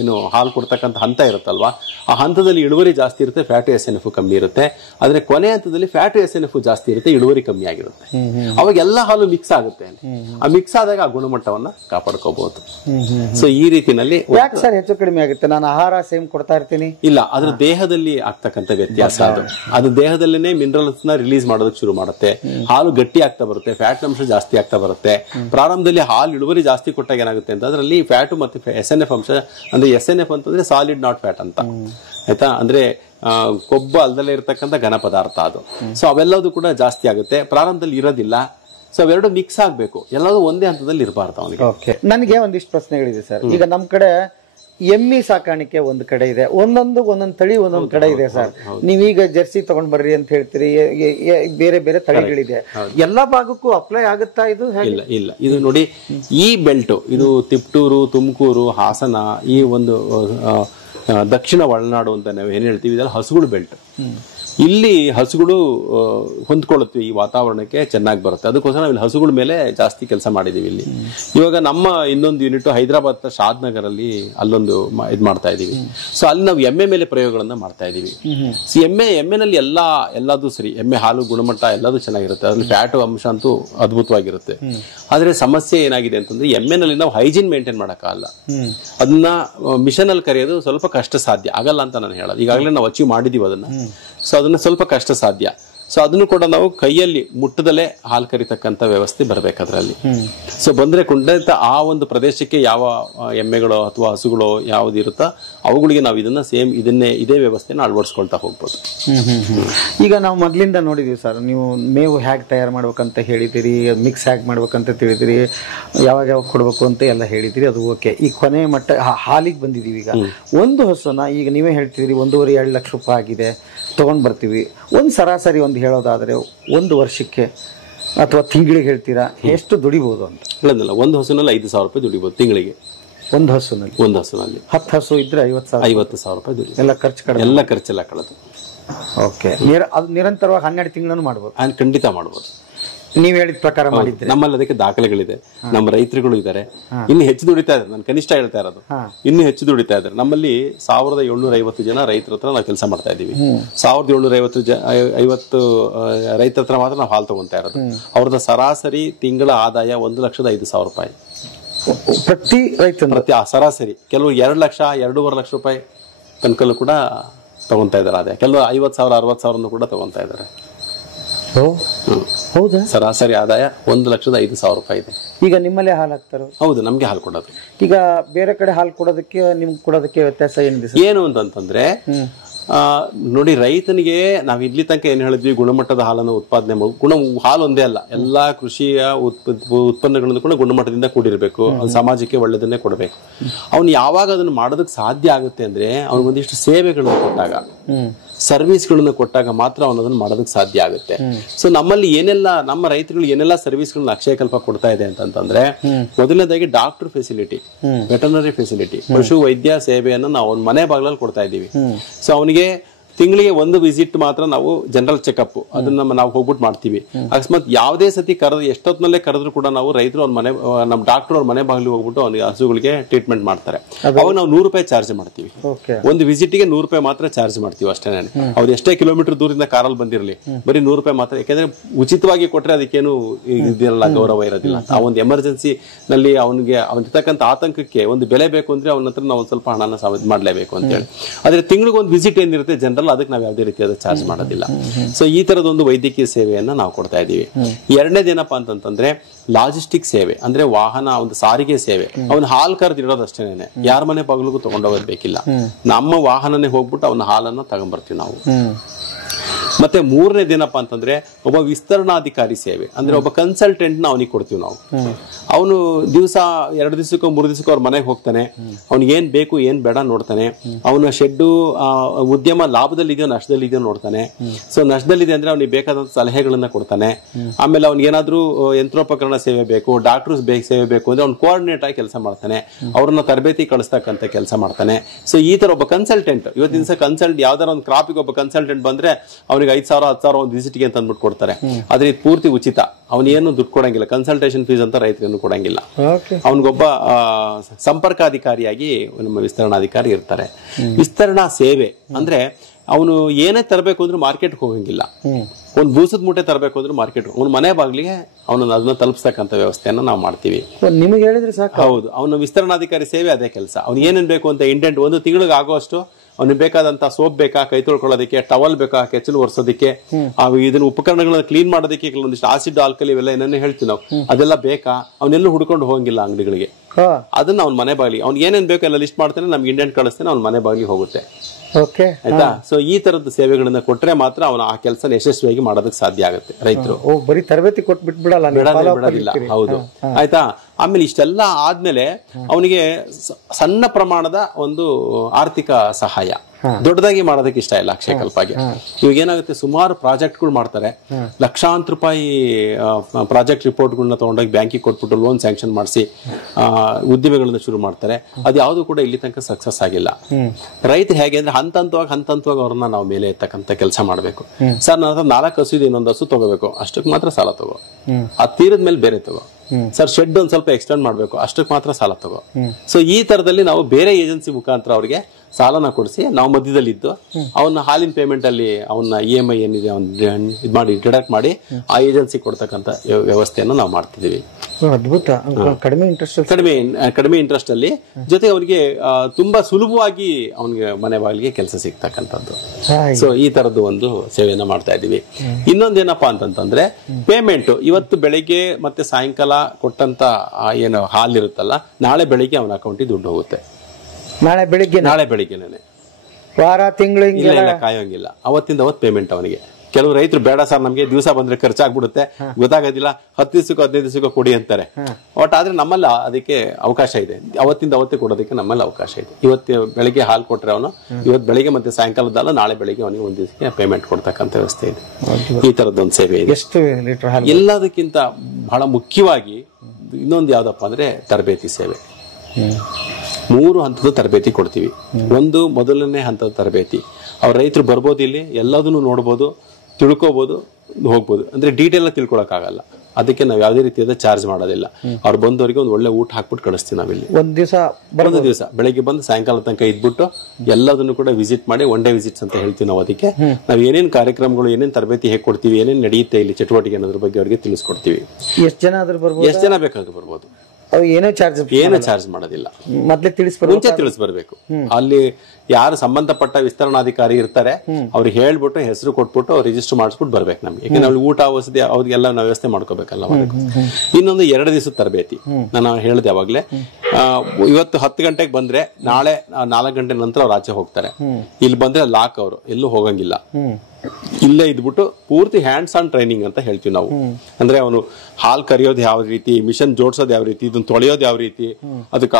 ಏನು ಹಾಲು ಕೊಡ್ತಕ್ಕಂಥ ಹಂತ ಇರುತ್ತಲ್ವಾ, ಆ ಹಂತದಲ್ಲಿ ಇಳುವರಿ ಜಾಸ್ತಿ ಇರುತ್ತೆ, ಫ್ಯಾಟಿ SNF ಕಮ್ಮಿ ಇರುತ್ತೆ. ಆದ್ರೆ ಕೊನೆ ಹಂತದಲ್ಲಿ ಫ್ಯಾಟಿ SNF ಜಾಸ್ತಿ ಇರುತ್ತೆ, ಇಳುವರಿ ಕಮ್ಮಿ ಆಗಿರುತ್ತೆ. ಅವಾಗ ಎಲ್ಲ ಹಾಲು ಮಿಕ್ಸ್ ಆಗುತ್ತೆ. ಆ ಮಿಕ್ಸ್ ಆದಾಗ ಆ ಗುಣಮಟ್ಟವನ್ನ ಕಾಪಾಡ್ಕೋಬಹುದು. ಸೊ ಈ ರೀತಿನಲ್ಲಿ ಯಾಕೆ ಸರ್ ಹೆಚ್ಚು ಕಡಿಮೆ ಆಗುತ್ತೆ? ನಾನು ಆಹಾರ ಸೇಮ್ ಕೊಡ್ತಾ ಇರ್ತೀನಿ. ಇಲ್ಲ, ಅದ್ರ ದೇಹದಲ್ಲಿ ಆಗ್ತಕ್ಕಂಥ ವ್ಯತ್ಯಾಸ ಅದು ದೇಹದಲ್ಲಿನೇ ಮಿನರಲ್ಸ್ ನ ರಿಲೀಸ್ ಮಾಡೋದಕ್ಕೆ ಶುರು ಮಾಡುತ್ತೆ. ಹಾಲು ಗಟ್ಟಿ ಆಗ್ತಾ ಬರುತ್ತೆ, ಫ್ಯಾಟ್ ಅಂಶ ಜಾಸ್ತಿ ಆಗ್ತಾ ಬರುತ್ತೆ. ಪ್ರಾರಂಭದಲ್ಲಿ ಹಾಲು ಇಳುವರಿ ಜಾಸ್ತಿ ಕೊಟ್ಟಾಗ ಏನಾಗುತ್ತೆ ಅಂತ ಅದರಲ್ಲಿ ಫ್ಯಾಟು ಮತ್ತೆ SNF ಅಂಶ, ಅಂದ್ರೆ SNF ಅಂತಂದ್ರೆ ಸಾಲಿಡ್ ನಾಟ್ ಫ್ಯಾಟ್ ಅಂತ, ಆಯ್ತಾ? ಅಂದ್ರೆ ಕೊಬ್ಬು ಅಲ್ದಲ್ಲೇ ಇರತಕ್ಕಂಥ ಘನ ಪದಾರ್ಥ ಅದು. ಸೊ ಅವೆಲ್ಲದೂ ಕೂಡ ಜಾಸ್ತಿ ಆಗುತ್ತೆ, ಪ್ರಾರಂಭದಲ್ಲಿ ಇರೋದಿಲ್ಲ. ಸೊ ಅವೆರಡು ಮಿಕ್ಸ್ ಆಗ್ಬೇಕು, ಎಲ್ಲದೂ ಒಂದೇ ಹಂತದಲ್ಲಿ ಇರಬಾರ್ದು ಅವನಿಗೆ. ನನಗೆ ಒಂದಿಷ್ಟು ಪ್ರಶ್ನೆಗಳಿದೆ ಸರ್. ಈಗ ನಮ್ ಕಡೆ ಎಮ್ಮಿ ಸಾಕಾಣಿಕೆ ಒಂದ್ ಕಡೆ ಇದೆ, ಒಂದೊಂದು ಒಂದೊಂದ್ ತಳಿ ಒಂದೊಂದ್ ಕಡೆ ಇದೆ ಸರ್. ನೀವೀಗ ಜರ್ಸಿ ತಗೊಂಡ್ ಬರ್ರಿ ಅಂತ ಹೇಳ್ತೀರಿ, ಬೇರೆ ಬೇರೆ ತಳಿಗಳಿದೆ. ಎಲ್ಲಾ ಭಾಗಕ್ಕೂ ಅಪ್ಲೈ ಆಗುತ್ತಾ ಇದು? ಇಲ್ಲ ಇಲ್ಲ, ಇದು ನೋಡಿ, ಈ ಬೆಲ್ಟ್ ಇದು ತಿಪ್ಟೂರು, ತುಮಕೂರು, ಹಾಸನ, ಈ ಒಂದು ದಕ್ಷಿಣ ಒಳನಾಡು ಅಂತ ನಾವು ಏನ್ ಹೇಳ್ತೀವಿ, ಇದೆಲ್ಲ ಹಸುಗಳು ಬೆಲ್ಟ್. ಇಲ್ಲಿ ಹಸುಗಳು ಹೊಂದ್ಕೊಳ್ಳುತ್ತವೆ, ಈ ವಾತಾವರಣಕ್ಕೆ ಚೆನ್ನಾಗಿ ಬರುತ್ತೆ. ಅದಕ್ಕೋಸ್ಕರ ನಾವು ಇಲ್ಲಿ ಹಸುಗಳ ಮೇಲೆ ಜಾಸ್ತಿ ಕೆಲಸ ಮಾಡಿದೀವಿ. ಇಲ್ಲಿ ಇವಾಗ ನಮ್ಮ ಇನ್ನೊಂದು ಯೂನಿಟ್ ಹೈದರಾಬಾದ್ ಶಾದ್ ನಗರ್ ಅಲ್ಲಿ ಅಲ್ಲೊಂದು ಇದ್ ಮಾಡ್ತಾ ಇದೀವಿ. ಸೊ ಅಲ್ಲಿ ನಾವು ಎಮ್ಮೆ ಮೇಲೆ ಪ್ರಯೋಗಗಳನ್ನ ಮಾಡ್ತಾ ಇದೀವಿ. ಎಮ್ಮೆನಲ್ಲಿ ಎಲ್ಲದೂ ಸರಿ, ಎಮ್ಮೆ ಹಾಲು ಗುಣಮಟ್ಟ ಎಲ್ಲದೂ ಚೆನ್ನಾಗಿರುತ್ತೆ, ಅದ್ರಲ್ಲಿ ಫ್ಯಾಟು ಅಂಶ ಅಂತೂ ಅದ್ಭುತವಾಗಿರುತ್ತೆ. ಆದ್ರೆ ಸಮಸ್ಯೆ ಏನಾಗಿದೆ ಅಂತಂದ್ರೆ ಎಮ್ಮೆನಲ್ಲಿ ನಾವು ಹೈಜೀನ್ ಮೇಂಟೈನ್ ಮಾಡಕ್ಕಾಗಲ್ಲ. ಅದನ್ನ ಮಿಷನ್ ಅಲ್ಲಿ ಕರೆಯೋದು ಸ್ವಲ್ಪ ಕಷ್ಟ ಸಾಧ್ಯ ಆಗಲ್ಲ ಅಂತ ನಾನು ಹೇಳೋದು. ಈಗಾಗಲೇ ನಾವು ಅಚೀವ್ ಮಾಡಿದೀವಿ ಅದನ್ನ. ಸೊ ಅದನ್ನ ಸ್ವಲ್ಪ ಕಷ್ಟ ಸಾಧ್ಯ. ಸೊ ಅದನ್ನು ಕೂಡ ನಾವು ಕೈಯಲ್ಲಿ ಮುಟ್ಟದಲ್ಲೇ ಹಾಲು ಕರಿತಕ್ಕಂಥ ವ್ಯವಸ್ಥೆ ಬರ್ಬೇಕದ್ರಲ್ಲಿ. ಸೊ ಬಂದ್ರೆ ಖಂಡಿತ ಆ ಒಂದು ಪ್ರದೇಶಕ್ಕೆ ಯಾವ ಎಮ್ಮೆಗಳು ಅಥವಾ ಹಸುಗಳು ಯಾವ್ದಿರುತ್ತೋ ಅವುಗಳಿಗೆ ನಾವು ಇದನ್ನ ಸೇಮ್ ಇದೇ ವ್ಯವಸ್ಥೆನ ಅಳವಡಿಸ್ಕೊಳ್ತಾ ಹೋಗ್ಬೋದು. ಈಗ ನಾವು ಮೊದ್ಲಿಂದ ನೋಡಿದೀವಿ ಸರ್, ನೀವು ಮೇವು ಹೇಗೆ ತಯಾರು ಮಾಡ್ಬೇಕಂತ ಹೇಳಿದಿರಿ, ಮಿಕ್ಸ್ ಹೇಗೆ ಮಾಡ್ಬೇಕಂತ ತಿಳಿದಿರಿ, ಯಾವಾಗ ಕೊಡ್ಬೇಕು ಅಂತ ಎಲ್ಲ ಹೇಳಿದಿರಿ, ಅದು ಓಕೆ. ಈ ಕೊನೆ ಮಟ್ಟ ಹಾಲಿಗೆ ಬಂದಿದೀವಿ. ಈಗ ಒಂದು ಹಸುನ ಈಗ ನೀವೇ ಹೇಳ್ತಿದ್ರಿ 1.5-2 ಲಕ್ಷ ರೂಪಾಯಿ ಆಗಿದೆ, ತಗೊಂಡ್ ಬರ್ತೀವಿ. ಒಂದ್ ಸರಾಸರಿ ಒಂದು ಹೇಳೋದಾದ್ರೆ ಒಂದು ವರ್ಷಕ್ಕೆ ಅಥವಾ ತಿಂಗಳಿಗೆ ಹೇಳ್ತೀರಾ ಎಷ್ಟು ದುಡಿಬಹುದು ಅಂತ? ಹೇಳೋದಿಲ್ಲ, ಒಂದು ಹಸುನಲ್ಲಿ 5,000 ರೂಪಾಯಿ ದುಡಿಬಹುದು ತಿಂಗಳಿಗೆ. ಒಂದು ಹಸುನಲ್ಲಿ 10 ಹಸು ಇದ್ರೆ 50,000 ರೂಪಾಯಿ ದುಡಿ. ಎಲ್ಲ ಖರ್ಚು ಎಲ್ಲ ಖರ್ಚೆಲ್ಲ ಕಳೆದು. ಓಕೆ. ಅದು ನಿರಂತರವಾಗಿ 12 ತಿಂಗಳನ್ನು ಮಾಡ್ಬೋದು? ಖಂಡಿತ ಮಾಡ್ಬೋದು. ನೀವ್ ಹೇಳಿದ ಪ್ರಕಾರ ಮಾಡಿದ್ರೆ ನಮ್ಮಲ್ಲಿ ಅದಕ್ಕೆ ದಾಖಲೆಗಳಿದೆ. ನಮ್ಮ ರೈತರುಗಳು ಇದ್ದಾರೆ, ಇನ್ನು ಹೆಚ್ಚು ದುಡಿತಾ ಇದ್ದಾರೆ. ನಾನು ಕನಿಷ್ಠ ಹೇಳ್ತಾ ಇರೋದು, ಇನ್ನು ಹೆಚ್ಚು ದುಡಿತಾ ಇದ್ದಾರೆ. ನಮ್ಮಲ್ಲಿ 1,750 ಜನ ರೈತರ ಹತ್ರ ನಾವು ಕೆಲಸ ಮಾಡ್ತಾ ಇದೀವಿ. 1,750 ರೈತರ ಹತ್ರ ಮಾತ್ರ ನಾವು ಹಾಲು ತಗೊಂತಾ ಇರೋದು. ಅವ್ರದ್ದು ಸರಾಸರಿ ತಿಂಗಳ ಆದಾಯ 1,05,000 ರೂಪಾಯಿ ಪ್ರತಿ ರೈತ. ಸರಾಸರಿ ಕೆಲವರು 2 ಲಕ್ಷ 2.5 ಲಕ್ಷ ರೂಪಾಯಿ ತನಕಲ್ಲೂ ಕೂಡ ತಗೊಂತಾ ಇದ್ದಾರೆ ಆದಾಯ. ಕೆಲವರು 50,000 60,000 ಕೂಡ ತಗೊಂತಾ ಇದ್ದಾರೆ. ಹೌದಾ? ಸರಾಸರಿ ಆದಾಯ 1,05,000 ರೂಪಾಯಿ ಇದೆ. ಈಗ ನಿಮ್ಮಲ್ಲೇ ಹಾಲು ಹಾಕ್ತಾರ? ಹೌದು, ನಮ್ಗೆ ಹಾಲು ಕೊಡೋದು. ಈಗ ಬೇರೆ ಕಡೆ ಹಾಲು ಕೊಡೋದಕ್ಕೆ ನಿಮ್ಗೆ ಕೊಡೋದಕ್ಕೆ ವ್ಯತ್ಯಾಸ ಏನಿದೆ? ಏನು ಅಂತಂದ್ರೆ ನೋಡಿ, ರೈತನಿಗೆ ನಾವು ಇಲ್ಲಿ ತನಕ ಏನ್ ಹೇಳಿದ್ವಿ, ಗುಣಮಟ್ಟದ ಹಾಲನ್ನು ಉತ್ಪಾದನೆ ಹಾಲು ಒಂದೇ ಅಲ್ಲ, ಎಲ್ಲಾ ಕೃಷಿಯ ಉತ್ಪನ್ನಗಳನ್ನು ಕೂಡ ಗುಣಮಟ್ಟದಿಂದ ಕೂಡಿರ್ಬೇಕು. ಅದು ಸಮಾಜಕ್ಕೆ ಒಳ್ಳೆದನ್ನೇ ಕೊಡಬೇಕು. ಅವ್ನು ಯಾವಾಗ ಅದನ್ನು ಮಾಡೋದಕ್ಕೆ ಸಾಧ್ಯ ಆಗುತ್ತೆ ಅಂದ್ರೆ ಅವ್ನಿಗೊಂದಿಷ್ಟು ಸೇವೆಗಳನ್ನು ಕೊಟ್ಟಾಗ, ಸರ್ವಿಸ್ಗಳನ್ನ ಕೊಟ್ಟಾಗ ಮಾತ್ರ ಅವನು ಅದನ್ನ ಮಾಡೋದಕ್ಕೆ ಸಾಧ್ಯ ಆಗುತ್ತೆ. ಸೊ ನಮ್ಮಲ್ಲಿ ನಮ್ಮ ರೈತರುಗಳು ಏನೆಲ್ಲ ಸರ್ವಿಸ್ಗಳನ್ನ ಅಕ್ಷಯಕಲ್ಪ ಕೊಡ್ತಾ ಇದೆ ಅಂತಂದ್ರೆ, ಮೊದಲನೇದಾಗಿ ಡಾಕ್ಟರ್ ಫೆಸಿಲಿಟಿ, ವೆಟರ್ನರಿ ಫೆಸಿಲಿಟಿ, ಪಶು ವೈದ್ಯ ಸೇವೆಯನ್ನು ನಾವು ಅವ್ನ ಮನೆ ಬಾಗಿಲಲ್ಲಿ ಕೊಡ್ತಾ ಇದ್ದೀವಿ. ಸೊ ಅವನಿಗೆ ತಿಂಗಳಿಗೆ ಒಂದು ವಿಸಿಟ್ ಮಾತ್ರ ನಾವು ಜನರಲ್ ಚೆಕಪ್ ಅದನ್ನ ನಾವು ಹೋಗ್ಬಿಟ್ಟು ಮಾಡ್ತೀವಿ. ಅಕಸ್ಮಾತ್ ಯಾವುದೇ ಸತಿ ಕರೆದು ಎಷ್ಟೊತ್ತಿನಲ್ಲೇ ಕರೆದ್ರು ಕೂಡ ನಾವು ರೈತರು ಅವ್ರ ಮನೆ ನಮ್ಮ ಡಾಕ್ಟರ್ ಅವ್ರ ಮನೆ ಬಾಗಿಲು ಹೋಗ್ಬಿಟ್ಟು ಅವ್ನಿಗೆ ಹಸುಗಳಿಗೆ ಟ್ರೀಟ್ಮೆಂಟ್ ಮಾಡ್ತಾರೆ. ಅವಾಗ ನಾವು 100 ರೂಪಾಯಿ ಚಾರ್ಜ್ ಮಾಡ್ತೀವಿ. ಒಂದು ವಿಸಿಟ್ಗೆ 100 ರೂಪಾಯಿ ಮಾತ್ರ ಚಾರ್ಜ್ ಮಾಡ್ತೀವಿ ಅಷ್ಟೇ. ಅವ್ರು ಎಷ್ಟೇ ಕಿಲೋಮೀಟರ್ ದೂರದಿಂದ ಕಾರಲ್ಲಿ ಬಂದಿರಲಿ ಬರೀ 100 ರೂಪಾಯಿ ಮಾತ್ರ. ಯಾಕಂದ್ರೆ ಉಚಿತವಾಗಿ ಕೊಟ್ರೆ ಅದಕ್ಕೇನು ಇದಿರಲ್ಲ, ಗೌರವ ಇರೋದಿಲ್ಲ. ಆ ಒಂದು ಎಮರ್ಜೆನ್ಸಿ ನಲ್ಲಿ ಅವನಿಗೆ ಅವನಿರ್ತಕ್ಕಂಥ ಆತಂಕಕ್ಕೆ ಒಂದು ಬೆಲೆ ಬೇಕು ಅಂದ್ರೆ ಅವನ ಹತ್ರ ನಾವು ಒಂದು ಸ್ವಲ್ಪ ಹಣನ ಮಾಡಲೇಬೇಕು ಅಂತ ಹೇಳಿ. ಆದ್ರೆ ತಿಂಗಳಿಗೆ ಒಂದು ವಿಸಿಟ್ ಏನಿರುತ್ತೆ ಜನರಲ್, ಅದಕ್ಕೆ ನಾವು ಯಾವುದೇ ರೀತಿಯಾದ ಚಾರ್ಜ್ ಮಾಡೋದಿಲ್ಲ. ಸೊ ಈ ತರದೊಂದು ವೈದ್ಯಕೀಯ ಸೇವೆಯನ್ನ ನಾವು ಕೊಡ್ತಾ ಇದೀವಿ. ಎರಡನೇದೇನಪ್ಪಾ ಅಂತಂದ್ರೆ ಲಾಜಿಸ್ಟಿಕ್ ಸೇವೆ, ಅಂದ್ರೆ ವಾಹನ ಒಂದು ಸಾರಿಗೆ ಸೇವೆ. ಅವನು ಹಾಲು ಕರೆದು ಇಡೋದಷ್ಟೇನೆ, ಯಾರ ಮನೆ ಬಾಗಿಲಿಗೂ ತಗೊಂಡೋಗೋದ್ ಬೇಕಿಲ್ಲ. ನಮ್ಮ ವಾಹನನೇ ಹೋಗ್ಬಿಟ್ಟು ಅವನ ಹಾಲನ್ನ ತಗೊಂಡ್ಬರ್ತೀವಿ ನಾವು. ಮತ್ತೆ ಮೂರನೇದೇನಪ್ಪಾ ಅಂತಂದ್ರೆ ಒಬ್ಬ ವಿಸ್ತರಣಾಧಿಕಾರಿ ಸೇವೆ, ಅಂದ್ರೆ ಒಬ್ಬ ಕನ್ಸಲ್ಟೆಂಟ್ ನ ಅವನಿಗೆ ಕೊಡ್ತೀವಿ ನಾವು. ಅವನು ದಿವಸ 2 ದಿವಸಕ್ಕೋ 3 ದಿವಸಕ್ಕೋ ಅವ್ರ ಮನೆಗೆ ಹೋಗ್ತಾನೆ. ಅವ್ನಿಗೆ ಏನ್ ಬೇಕು ಏನ್ ಬೇಡ ನೋಡ್ತಾನೆ. ಅವನ ಶೆಡ್ಡು ಉದ್ಯಮ ಲಾಭದಲ್ಲಿ ಇದೆಯೋ ನಷ್ಟದಲ್ಲಿ ಇದೆಯೋ ನೋಡ್ತಾನೆ. ಸೊ ನಷ್ಟದಲ್ಲಿದೆ ಅಂದ್ರೆ ಅವ್ನಿಗೆ ಬೇಕಾದಂತ ಸಲಹೆಗಳನ್ನ ಕೊಡ್ತಾನೆ. ಆಮೇಲೆ ಅವ್ನಿಗೆ ಏನಾದ್ರೂ ಯಂತ್ರೋಪಕರಣ ಸೇವೆ ಬೇಕು, ಡಾಕ್ಟರ್ಸ್ ಸೇವೆ ಬೇಕು ಅಂದ್ರೆ ಅವ್ನು ಕೋಆರ್ಡಿನೇಟ್ ಆಗಿ ಕೆಲಸ ಮಾಡ್ತಾನೆ. ಅವ್ರನ್ನ ತರಬೇತಿ ಕಳಿಸ್ತಕ್ಕಂತ ಕೆಲಸ ಮಾಡ್ತಾನೆ. ಸೊ ಈ ತರ ಒಬ್ಬ ಕನ್ಸಲ್ಟೆಂಟ್, ಇವತ್ತಿನ ದಿವಸ ಕನ್ಸಲ್ಟ್ ಯಾವ್ದಾರ ಒಂದು ಕ್ರಾಪಿಗೆ ಒಬ್ಬ ಕನ್ಸಲ್ಟೆಂಟ್ ಬಂದ್ರೆ ಅವ್ನಿಗೆ 5,000 10,000 ಒಂದು ವಿಸಿಟ್ಗೆ ಅಂತ ಅಂದ್ಬಿಟ್ಟು ಕೊಡ್ತಾರೆ. ಆದ್ರೆ ಇದು ಪೂರ್ತಿ ಉಚಿತ. ಅವನೇನು ದುಡ್ಡು ಕೊಡಂಗಿಲ್ಲ. ಕನ್ಸಲ್ಟೇಷನ್ ಫೀಸ್ ಅಂತ ರೈತರೇನು ಕೊಡಂಗಿಲ್ಲ. ಅವನಿಗೊಬ್ಬ ಸಂಪರ್ಕಾಧಿಕಾರಿಯಾಗಿ ನಮ್ಮ ವಿಸ್ತರಣಾಧಿಕಾರಿ ಇರ್ತಾರೆ. ವಿಸ್ತರಣಾ ಸೇವೆ ಅಂದ್ರೆ ಅವನು ಏನೇ ತರಬೇಕು ಅಂದ್ರೆ ಮಾರ್ಕೆಟ್ ಹೋಗಂಗಿಲ್ಲ. ಒಂದು ಬೂಸದ ಮೂಟೆ ತರಬೇಕು ಅಂದ್ರೆ ಮಾರ್ಕೆಟ್ ಅವ್ನ ಮನೆ ಬಾಗ್ಲಿಗೆ ಅವನನ್ನ ಅದನ್ನ ತಲುಪಿಸ್ತಕ್ಕಂಥ ವ್ಯವಸ್ಥೆಯನ್ನ ನಾವು ಮಾಡ್ತೀವಿ. ನಿಮಗೆ ಹೇಳಿದ್ರೆ ಸಾಕು. ಹೌದು, ಅವನು ವಿಸ್ತರಣಾಧಿಕಾರಿ ಸೇವೆ ಅದೇ ಕೆಲಸ. ಅವ್ನು ಏನೇನ್ ಬೇಕು ಅಂತ ಇಂಟೆಂಟ್ ಒಂದು ತಿಂಗಳಿಗೆ ಆಗೋಷ್ಟು ಅವ್ನಿಗೆ ಬೇಕಾದಂತ ಸೋಪ್ ಬೇಕಾ, ಕೈ ತೊಳ್ಕೊಳ್ಳೋದಕ್ಕೆ, ಟವಲ್ ಬೇಕಾ, ಕೆಚ್ಚಲು ಒರೆಸೋದಕ್ಕೆ, ಇದನ್ನ ಉಪಕರಣಗಳನ್ನ ಕ್ಲೀನ್ ಮಾಡೋದಕ್ಕೆ ಕೆಲವೊಂದಿಷ್ಟು ಆಸಿಡ್ ಆಲ್ಕಲಿ ಇವೆಲ್ಲ ಏನೇನು ಹೇಳ್ತೀವಿ ನಾವು, ಅದೆಲ್ಲ ಬೇಕಾ, ಅವನ್ನೆಲ್ಲೂ ಹುಡ್ಕೊಂಡು ಹೋಗಂಗಿಲ್ಲ ಅಂಗಡಿಗಳಿಗೆ. ಅದನ್ನ ಅವ್ನ ಮನೆ ಬಾಗಿಲಿ ಅವ್ನಿಗೆ ಏನೇನ್ ಬೇಕು ಎಲ್ಲ ಲಿಸ್ಟ್ ಮಾಡ್ತಾನೆ, ನಮ್ಗೆ ಇಂಡೆಂಟ್ ಕಳಿಸ್ತಾನೆ, ಅವ್ನ ಮನೆ ಬಾಗಿಲಿಗೆ ಹೋಗುತ್ತೆ. ಆಯ್ತಾ? ಸೊ ಈ ತರದ ಸೇವೆಗಳನ್ನ ಕೊಟ್ರೆ ಮಾತ್ರ ಅವನ ಆ ಕೆಲಸ ಯಶಸ್ವಿಯಾಗಿ ಮಾಡೋದಕ್ಕೆ ಸಾಧ್ಯ ಆಗುತ್ತೆ. ರೈತರು ಬರೀ ತರಬೇತಿ ಕೊಟ್ಟು ಬಿಡೋದಿಲ್ಲ. ಹೌದು, ಆಯ್ತಾ? ಆಮೇಲೆ ಇಷ್ಟೆಲ್ಲ ಆದ್ಮೇಲೆ ಅವನಿಗೆ ಸಣ್ಣ ಪ್ರಮಾಣದ ಒಂದು ಆರ್ಥಿಕ ಸಹಾಯ, ದೊಡ್ಡದಾಗಿ ಮಾಡೋದಕ್ಕೆ ಇಷ್ಟ ಇಲ್ಲ ಅಕ್ಷಯಕಲ್ಪಗೆ. ಇವಾಗ ಏನಾಗುತ್ತೆ, ಸುಮಾರು ಪ್ರಾಜೆಕ್ಟ್ಗಳು ಮಾಡ್ತಾರೆ. ಲಕ್ಷಾಂತರ ರೂಪಾಯಿ ಪ್ರಾಜೆಕ್ಟ್ ರಿಪೋರ್ಟ್ಗಳನ್ನ ತಗೊಂಡೋಗಿ ಬ್ಯಾಂಕಿಗೆ ಕೊಟ್ಬಿಟ್ಟು ಲೋನ್ ಸ್ಯಾಂಕ್ಷನ್ ಮಾಡಿಸಿ ಉದ್ಯಮಗಳನ್ನ ಶುರು ಮಾಡ್ತಾರೆ. ಅದು ಯಾವುದು ಕೂಡ ಇಲ್ಲಿ ತನಕ ಸಕ್ಸಸ್ ಆಗಿಲ್ಲ. ರೈತರು ಹೇಗೆ ಅಂದ್ರೆ ಹಂತವಾಗಿ ಅವ್ರನ್ನ ನಾವು ಮೇಲೆ ಎತ್ತಕ್ಕಂತ ಕೆಲಸ ಮಾಡ್ಬೇಕು. ಸರ್ ನನ್ನ ಹತ್ರ 4 ಹಸು ಇದೆ, ಇನ್ನೊಂದು ಹಸು ತಗೋಬೇಕು, ಅಷ್ಟಕ್ಕೆ ಮಾತ್ರ ಸಾಲ ತಗೋ. ಅದು ತೀರದ ಮೇಲೆ ಬೇರೆ ತಗೋ. ಸರ್ ಶೆಡ್ ಒಂದ್ ಸ್ವಲ್ಪ ಎಕ್ಸ್ಟೆಂಡ್ ಮಾಡ್ಬೇಕು, ಅಷ್ಟಕ್ಕೆ ಮಾತ್ರ ಸಾಲ ತಗೋ. ಸೊ ಈ ತರದಲ್ಲಿ ನಾವು ಬೇರೆ ಏಜೆನ್ಸಿ ಮುಖಾಂತರ ಅವ್ರಿಗೆ ಸಾಲನ ಕೊಡಿಸಿ ನಾವು ಮಧ್ಯದಲ್ಲಿ ಇದ್ದು ಅವನ ಹಾಲಿನ ಪೇಮೆಂಟ್ ಅಲ್ಲಿ ಅವನ EMI ಏನಿದೆ ಅವ್ನ ಇದು ಮಾಡಿ ಡಿಡಕ್ಟ್ ಮಾಡಿ ಆ ಏಜೆನ್ಸಿ ಕೊಡ್ತಕ್ಕಂತ ವ್ಯವಸ್ಥೆಯನ್ನು ನಾವು ಮಾಡ್ತಿದೀವಿ. ಅದ್ಭುತ. ಕಡಿಮೆ ಇಂಟ್ರೆಸ್ಟ್ ಅಲ್ಲಿ ಜೊತೆ ಅವರಿಗೆ ತುಂಬಾ ಸುಲಭವಾಗಿ ಅವನಿಗೆ ಮನೆ ಬಾಗಿಲಿಗೆ ಕೆಲಸ ಸಿಗ್ತಕ್ಕಂಥದ್ದು. ಸೊ ಈ ತರದ್ದು ಒಂದು ಸೇವೆಯನ್ನ ಮಾಡ್ತಾ ಇದೀವಿ. ಇನ್ನೊಂದೇನಪ್ಪಾ ಅಂತಂದ್ರೆ ಪೇಮೆಂಟ್ ಇವತ್ತು ಬೆಳಿಗ್ಗೆ ಮತ್ತೆ ಸಾಯಂಕಾಲ ಕೊಟ್ಟಂತ ಏನು ಹಾಲಿರುತ್ತಲ್ಲ, ನಾಳೆ ಬೆಳಿಗ್ಗೆ ಅವನ ಅಕೌಂಟಿಗೆ ದುಡ್ಡು ಹೋಗುತ್ತೆ. ನಾಳೆ ಬೆಳಿಗ್ಗೆನೆ ವಾರ ತಿಂಗಳು ಕಾಯೋಂಗಿಲ್ಲ. ಅವತ್ತಿಂದ ಅವತ್ತು ಪೇಮೆಂಟ್ ಅವನಿಗೆ. ಕೆಲವು ರೈತರು ಬೇಡ ಸರ್ ನಮ್ಗೆ ದಿವಸ ಬಂದ್ರೆ ಖರ್ಚಾಗ್ಬಿಡುತ್ತೆ, ಗೊತ್ತಾಗೋದಿಲ್ಲ, 10 ದಿವಸಕ್ಕೋ 15 ದಿವಸಕ್ಕೋ ಕೊಡಿ ಅಂತಾರೆ. ಒಟ್ ಆದ್ರೆ ನಮ್ಮಲ್ಲ ಅದಕ್ಕೆ ಅವಕಾಶ ಇದೆ. ಅವತ್ತಿಂದ ಅವತ್ತೇ ಕೊಡೋದಕ್ಕೆ ನಮ್ಮಲ್ಲಿ ಅವಕಾಶ ಇದೆ. ಇವತ್ತು ಬೆಳಿಗ್ಗೆ ಹಾಲು ಕೊಟ್ರೆ ಅವನು ಇವತ್ತು ಬೆಳಿಗ್ಗೆ ಮತ್ತೆ ಸಾಯಂಕಾಲದಲ್ಲ ನಾಳೆ ಬೆಳಿಗ್ಗೆ ಅವನಿಗೆ ಒಂದು ದಿವಸಕ್ಕೆ ಪೇಮೆಂಟ್ ಕೊಡ್ತಕ್ಕಂಥ ವ್ಯವಸ್ಥೆ ಇದೆ. ಈ ತರದೊಂದು ಸೇವೆ ಇದೆ. ಎಲ್ಲದಕ್ಕಿಂತ ಬಹಳ ಮುಖ್ಯವಾಗಿ ಇನ್ನೊಂದು ಯಾವ್ದಪ್ಪ ಅಂದ್ರೆ ತರಬೇತಿ ಸೇವೆ. 3 ಹಂತದ ತರಬೇತಿ ಕೊಡ್ತೀವಿ. ಒಂದು ಮೊದಲನೇ ಹಂತದ ತರಬೇತಿ. ಅವ್ರ ರೈತರು ಬರ್ಬೋದು, ಇಲ್ಲಿ ಎಲ್ಲದನ್ನು ನೋಡ್ಬೋದು, ತಿಳ್ಕೊಬಹುದು, ಹೋಗ್ಬೋದು. ಅಂದ್ರೆ ಡೀಟೇಲ್ ತಿಳ್ಕೊಳಕ್ ಆಗಲ್ಲ. ಅದಕ್ಕೆ ನಾವು ಯಾವುದೇ ರೀತಿಯಾದ ಚಾರ್ಜ್ ಮಾಡೋದಿಲ್ಲ. ಅವ್ರು ಬಂದವರಿಗೆ ಒಂದು ಒಳ್ಳೆ ಊಟ ಹಾಕ್ಬಿಟ್ಟು ಕಳಿಸ್ತೀವಿ ನಾವಿಲ್ಲಿ. ಒಂದು ದಿವಸ ಬೆಳಗ್ಗೆ ಬಂದು ಸಾಯಂಕಾಲ ತನಕ ಇದ್ಬಿಟ್ಟು ಎಲ್ಲದನ್ನು ಕೂಡ ವಿಸಿಟ್ ಮಾಡಿ, ಒನ್ ಡೇ ವಿಸಿಟ್ಸ್ ಅಂತ ಹೇಳ್ತೀವಿ ನಾವು. ಅದಕ್ಕೆ ನಾವು ಏನೇನ್ ಕಾರ್ಯಕ್ರಮಗಳು, ಏನೇನ್ ತರಬೇತಿ ಹೇಗೆ ಕೊಡ್ತೀವಿ, ಏನೇನ್ ನಡೆಯುತ್ತೆ ಇಲ್ಲಿ ಚಟುವಟಿಕೆ ಅನ್ನೋದ್ರ ಬಗ್ಗೆ ಅವರಿಗೆ ತಿಳಿಸ್ಕೊಡ್ತೀವಿ. ಎಷ್ಟು ಜನ ಬೇಕಾದ್ರೂ ಬರ್ಬೋದು. ಏನೋ ಚಾರ್ಜ್ ಮಾಡೋದಿಲ್ಲ. ಮುಂಚೆ ತಿಳಿಸ್ಬರ್ಬೇಕು. ಅಲ್ಲಿ ಯಾರು ಸಂಬಂಧಪಟ್ಟ ವಿಸ್ತರಣಾಧಿಕಾರಿ ಇರ್ತಾರೆ ಅವ್ರಿಗೆ ಹೇಳ್ಬಿಟ್ಟು ಹೆಸರು ಕೊಟ್ಬಿಟ್ಟು ರಿಜಿಸ್ಟರ್ ಮಾಡಿಸ್ಬಿಟ್ಟು ಬರ್ಬೇಕು ನಮ್ಗೆ. ಯಾಕಂದ್ರೆ ಅಲ್ಲಿ ಊಟ ಔಷಧಿ ಅವ್ರಿಗೆಲ್ಲ ನಾವು ವ್ಯವಸ್ಥೆ ಮಾಡ್ಕೋಬೇಕಲ್ಲ. ಇನ್ನೊಂದು 2 ದಿವಸದ ತರಬೇತಿ ನಾನು ಹೇಳಿದೆ ಅವಾಗ್ಲೇ. ಇವತ್ತು 10 ಗಂಟೆಗೆ ಬಂದ್ರೆ ನಾಳೆ 4 ಗಂಟೆ ನಂತರ ಅವ್ರು ಆಚೆ ಹೋಗ್ತಾರೆ. ಇಲ್ಲಿ ಬಂದ್ರೆ ಲಾಕ್, ಅವರು ಎಲ್ಲೂ ಹೋಗಂಗಿಲ್ಲ. ಇಲ್ಲೇ ಇದ್ಬಿಟ್ಟು ಪೂರ್ತಿ ಹ್ಯಾಂಡ್ಸ್ ಆನ್ ಟ್ರೈನಿಂಗ್ ಅಂತ ಹೇಳ್ತೀವಿ ನಾವು. ಅಂದ್ರೆ ಅವನು ಹಾಲ್ ಕರಿಯೋದು ಯಾವ ರೀತಿ, ಮಿಷನ್ ಜೋಡ್ಸೋದು ಯಾವ ರೀತಿ, ಇದನ್ನ ತೊಳೆಯೋದು ಯಾವ ರೀತಿ, ಅದಕ್ಕೆ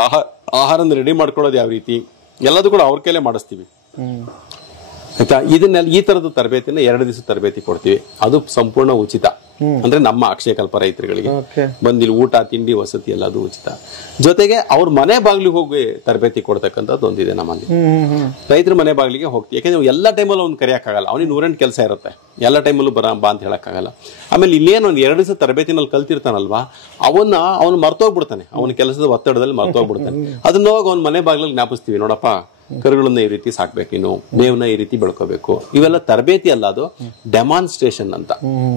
ಆಹಾರನ ರೆಡಿ ಮಾಡ್ಕೊಳ್ಳೋದು ಯಾವ ರೀತಿ, ಎಲ್ಲದೂ ಕೂಡ ಅವ್ರ ಕೈಲೇ ಮಾಡಿಸ್ತೀವಿ. ಆಯ್ತಾ? ಇದನ್ನೆಲ್ಲ ಈ ತರದ ತರಬೇತಿನ 2 ದಿವಸ ತರಬೇತಿ ಕೊಡ್ತೀವಿ. ಅದು ಸಂಪೂರ್ಣ ಉಚಿತ. ಅಂದ್ರೆ ನಮ್ಮ ಅಕ್ಷಯಕಲ್ಪ ರೈತರುಗಳಿಗೆ ಓಕೆ. ಬಂದಿಲ್ಲಿ ಊಟ ತಿಂಡಿ ವಸತಿ ಎಲ್ಲ ಅದು ಉಚಿತ. ಜೊತೆಗೆ ಅವ್ರ ಮನೆ ಬಾಗಿಲಿಗೆ ಹೋಗಿ ತರಬೇತಿ ಕೊಡ್ತಕ್ಕಂಥದ್ದು ಒಂದಿದೆ ನಮ್ಮಲ್ಲಿ. ರೈತರ ಮನೆ ಬಾಗಿಲಿಗೆ ಹೋಗ್ತೀವಿ, ಯಾಕಂದ್ರೆ ಎಲ್ಲ ಟೈಮಲ್ಲಿ ಅವ್ನು ಕರೆಯಕ್ಕಾಗಲ್ಲ, ಅವನಿಗೆ 108 ಕೆಲಸ ಇರುತ್ತೆ, ಎಲ್ಲ ಟೈಮಲ್ಲೂ ಬಾ ಅಂತ ಹೇಳಕ್ಕಾಗಲ್ಲ. ಆಮೇಲೆ ಇನ್ನೇನು ಒಂದು 2 ದಿವಸ ತರಬೇತಿನಲ್ಲಿ ಕಲ್ತಿರ್ತಾನಲ್ವಾ, ಅವನು ಮರ್ತೋಗ್ಬಿಡ್ತಾನೆ, ಅವನ ಕೆಲಸದ ಒತ್ತಡದಲ್ಲಿ ಮರ್ತೋಗ್ಬಿಡ್ತಾನೆ. ಅದನ್ನ ಹೋಗಿ ಅವ್ನ ಮನೆ ಬಾಗಿಲಲ್ಲಿ ಜ್ಞಾಪಿಸ್ತೀವಿ, ನೋಡಪ್ಪ ಕರುಗಳನ್ನ ಈ ರೀತಿ ಸಾಕ್ಬೇಕು, ನೀನು ಮೇವನ್ನ ಈ ರೀತಿ ಬೆಳ್ಕೋಬೇಕು. ಇವೆಲ್ಲ ತರಬೇತಿ ಅಲ್ಲ, ಅದು ಡೆಮಾನ್ಸ್ಟ್ರೇಷನ್ ಅಂತ,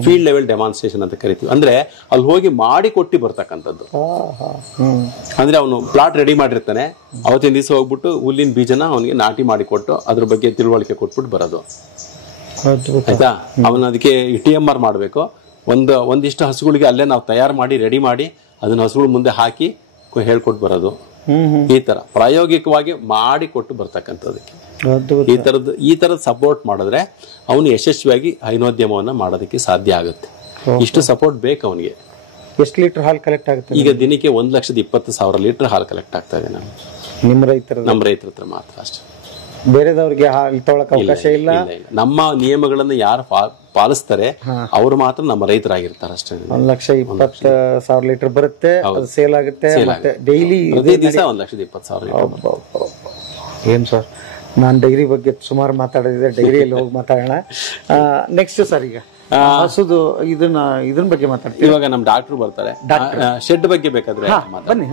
ಫೀಲ್ಡ್ ಲೆವೆಲ್ ಡೆಮಾನ್ಸ್ಟ್ರೇಷನ್ ಅಂತ ಕರಿತೀವಿ. ಅಂದ್ರೆ ಅಲ್ಲಿ ಹೋಗಿ ಮಾಡಿ ಕೊಟ್ಟು ಬರ್ತಕ್ಕಂಥದ್ದು. ಅಂದ್ರೆ ಅವನು ಪ್ಲಾಟ್ ರೆಡಿ ಮಾಡಿರ್ತಾನೆ, ಅವತ್ತಿನ ದಿವಸ ಹೋಗ್ಬಿಟ್ಟು ಹುಲ್ಲಿನ ಬೀಜನ ಅವನಿಗೆ ನಾಟಿ ಮಾಡಿಕೊಟ್ಟು ಅದ್ರ ಬಗ್ಗೆ ತಿಳುವಳಿಕೆ ಕೊಟ್ಬಿಟ್ಟು ಬರೋದು. ಆಯ್ತಾ, ಅವನ ಅದಕ್ಕೆ TMR ಮಾಡಬೇಕು. ಒಂದಿಷ್ಟು ಹಸುಗಳಿಗೆ ಅಲ್ಲೇ ನಾವು ತಯಾರು ಮಾಡಿ ರೆಡಿ ಮಾಡಿ ಅದನ್ನ ಹಸುಗಳ ಮುಂದೆ ಹಾಕಿ ಹೇಳ್ಕೊಟ್ಟು ಬರೋದು. ಈ ತರ ಪ್ರಾಯೋಗಿಕವಾಗಿ ಮಾಡಿ ಕೊಟ್ಟು ಬರ್ತಕ್ಕಂಥದಕ್ಕೆ ಈ ತರದ ಸಪೋರ್ಟ್ ಮಾಡಿದ್ರೆ ಅವನು ಯಶಸ್ವಿಯಾಗಿ ಹೈನೋದ್ಯಮವನ್ನ ಮಾಡೋದಕ್ಕೆ ಸಾಧ್ಯ ಆಗುತ್ತೆ. ಇಷ್ಟು ಸಪೋರ್ಟ್ ಬೇಕು ಅವನಿಗೆ. ಎಷ್ಟು ಲೀಟರ್ ಹಾಲು ಕಲೆಕ್ಟ್ ಆಗುತ್ತೆ ಈಗ ದಿನಕ್ಕೆ 1,20,000 ಲೀಟರ್ ಹಾಲು ಕಲೆಕ್ಟ್ ಆಗ್ತಾ ಇದೆ ನಮ್ಮ ರೈತರ ಹತ್ರ ಮಾತ್ರ ಅಷ್ಟೇ. ಬೇರೆದವ್ರಿಗೆ ಹಾಲು ತೊಗೊಳಕ್ ಅವಕಾಶ ಇಲ್ಲ. ನಮ್ಮ ನಿಯಮಗಳನ್ನ ಯಾರು ಪಾಲಿಸ್ತಾರೆ ಅವ್ರು ಮಾತ್ರ ನಮ್ಮ ರೈತರಾಗಿರ್ತಾರೆ ಅಷ್ಟೇ. 1,20,000 ಲೀಟರ್ ಬರುತ್ತೆ, ಸೇಲ್ ಆಗುತ್ತೆ. ಮತ್ತೆ ಡೈಲಿ ಪ್ರತಿ ದಿವಸ 1,20,000 ಲೀಟರ್. ಏನ್ ಸರ್, ನಾನು ಡೈರಿ ಬಗ್ಗೆ ಸುಮಾರು ಮಾತಾಡಿದ್ರೆ, ಡೈರಿಯಲ್ಲಿ ಹೋಗಿ ಮಾತಾಡೋಣ. ನೆಕ್ಸ್ಟ್ ಸರ್, ಈಗ ಹಸುದು ಇದನ್ನ ಬಗ್ಗೆ ಮಾತಾಡ್ತೀವಿ. ಇವಾಗ ನಮ್ ಡಾಕ್ಟರ್ ಬರ್ತಾರೆ, ಶೆಡ್ ಬಗ್ಗೆ ಬೇಕಾದ್ರೆ ಬನ್ನಿ.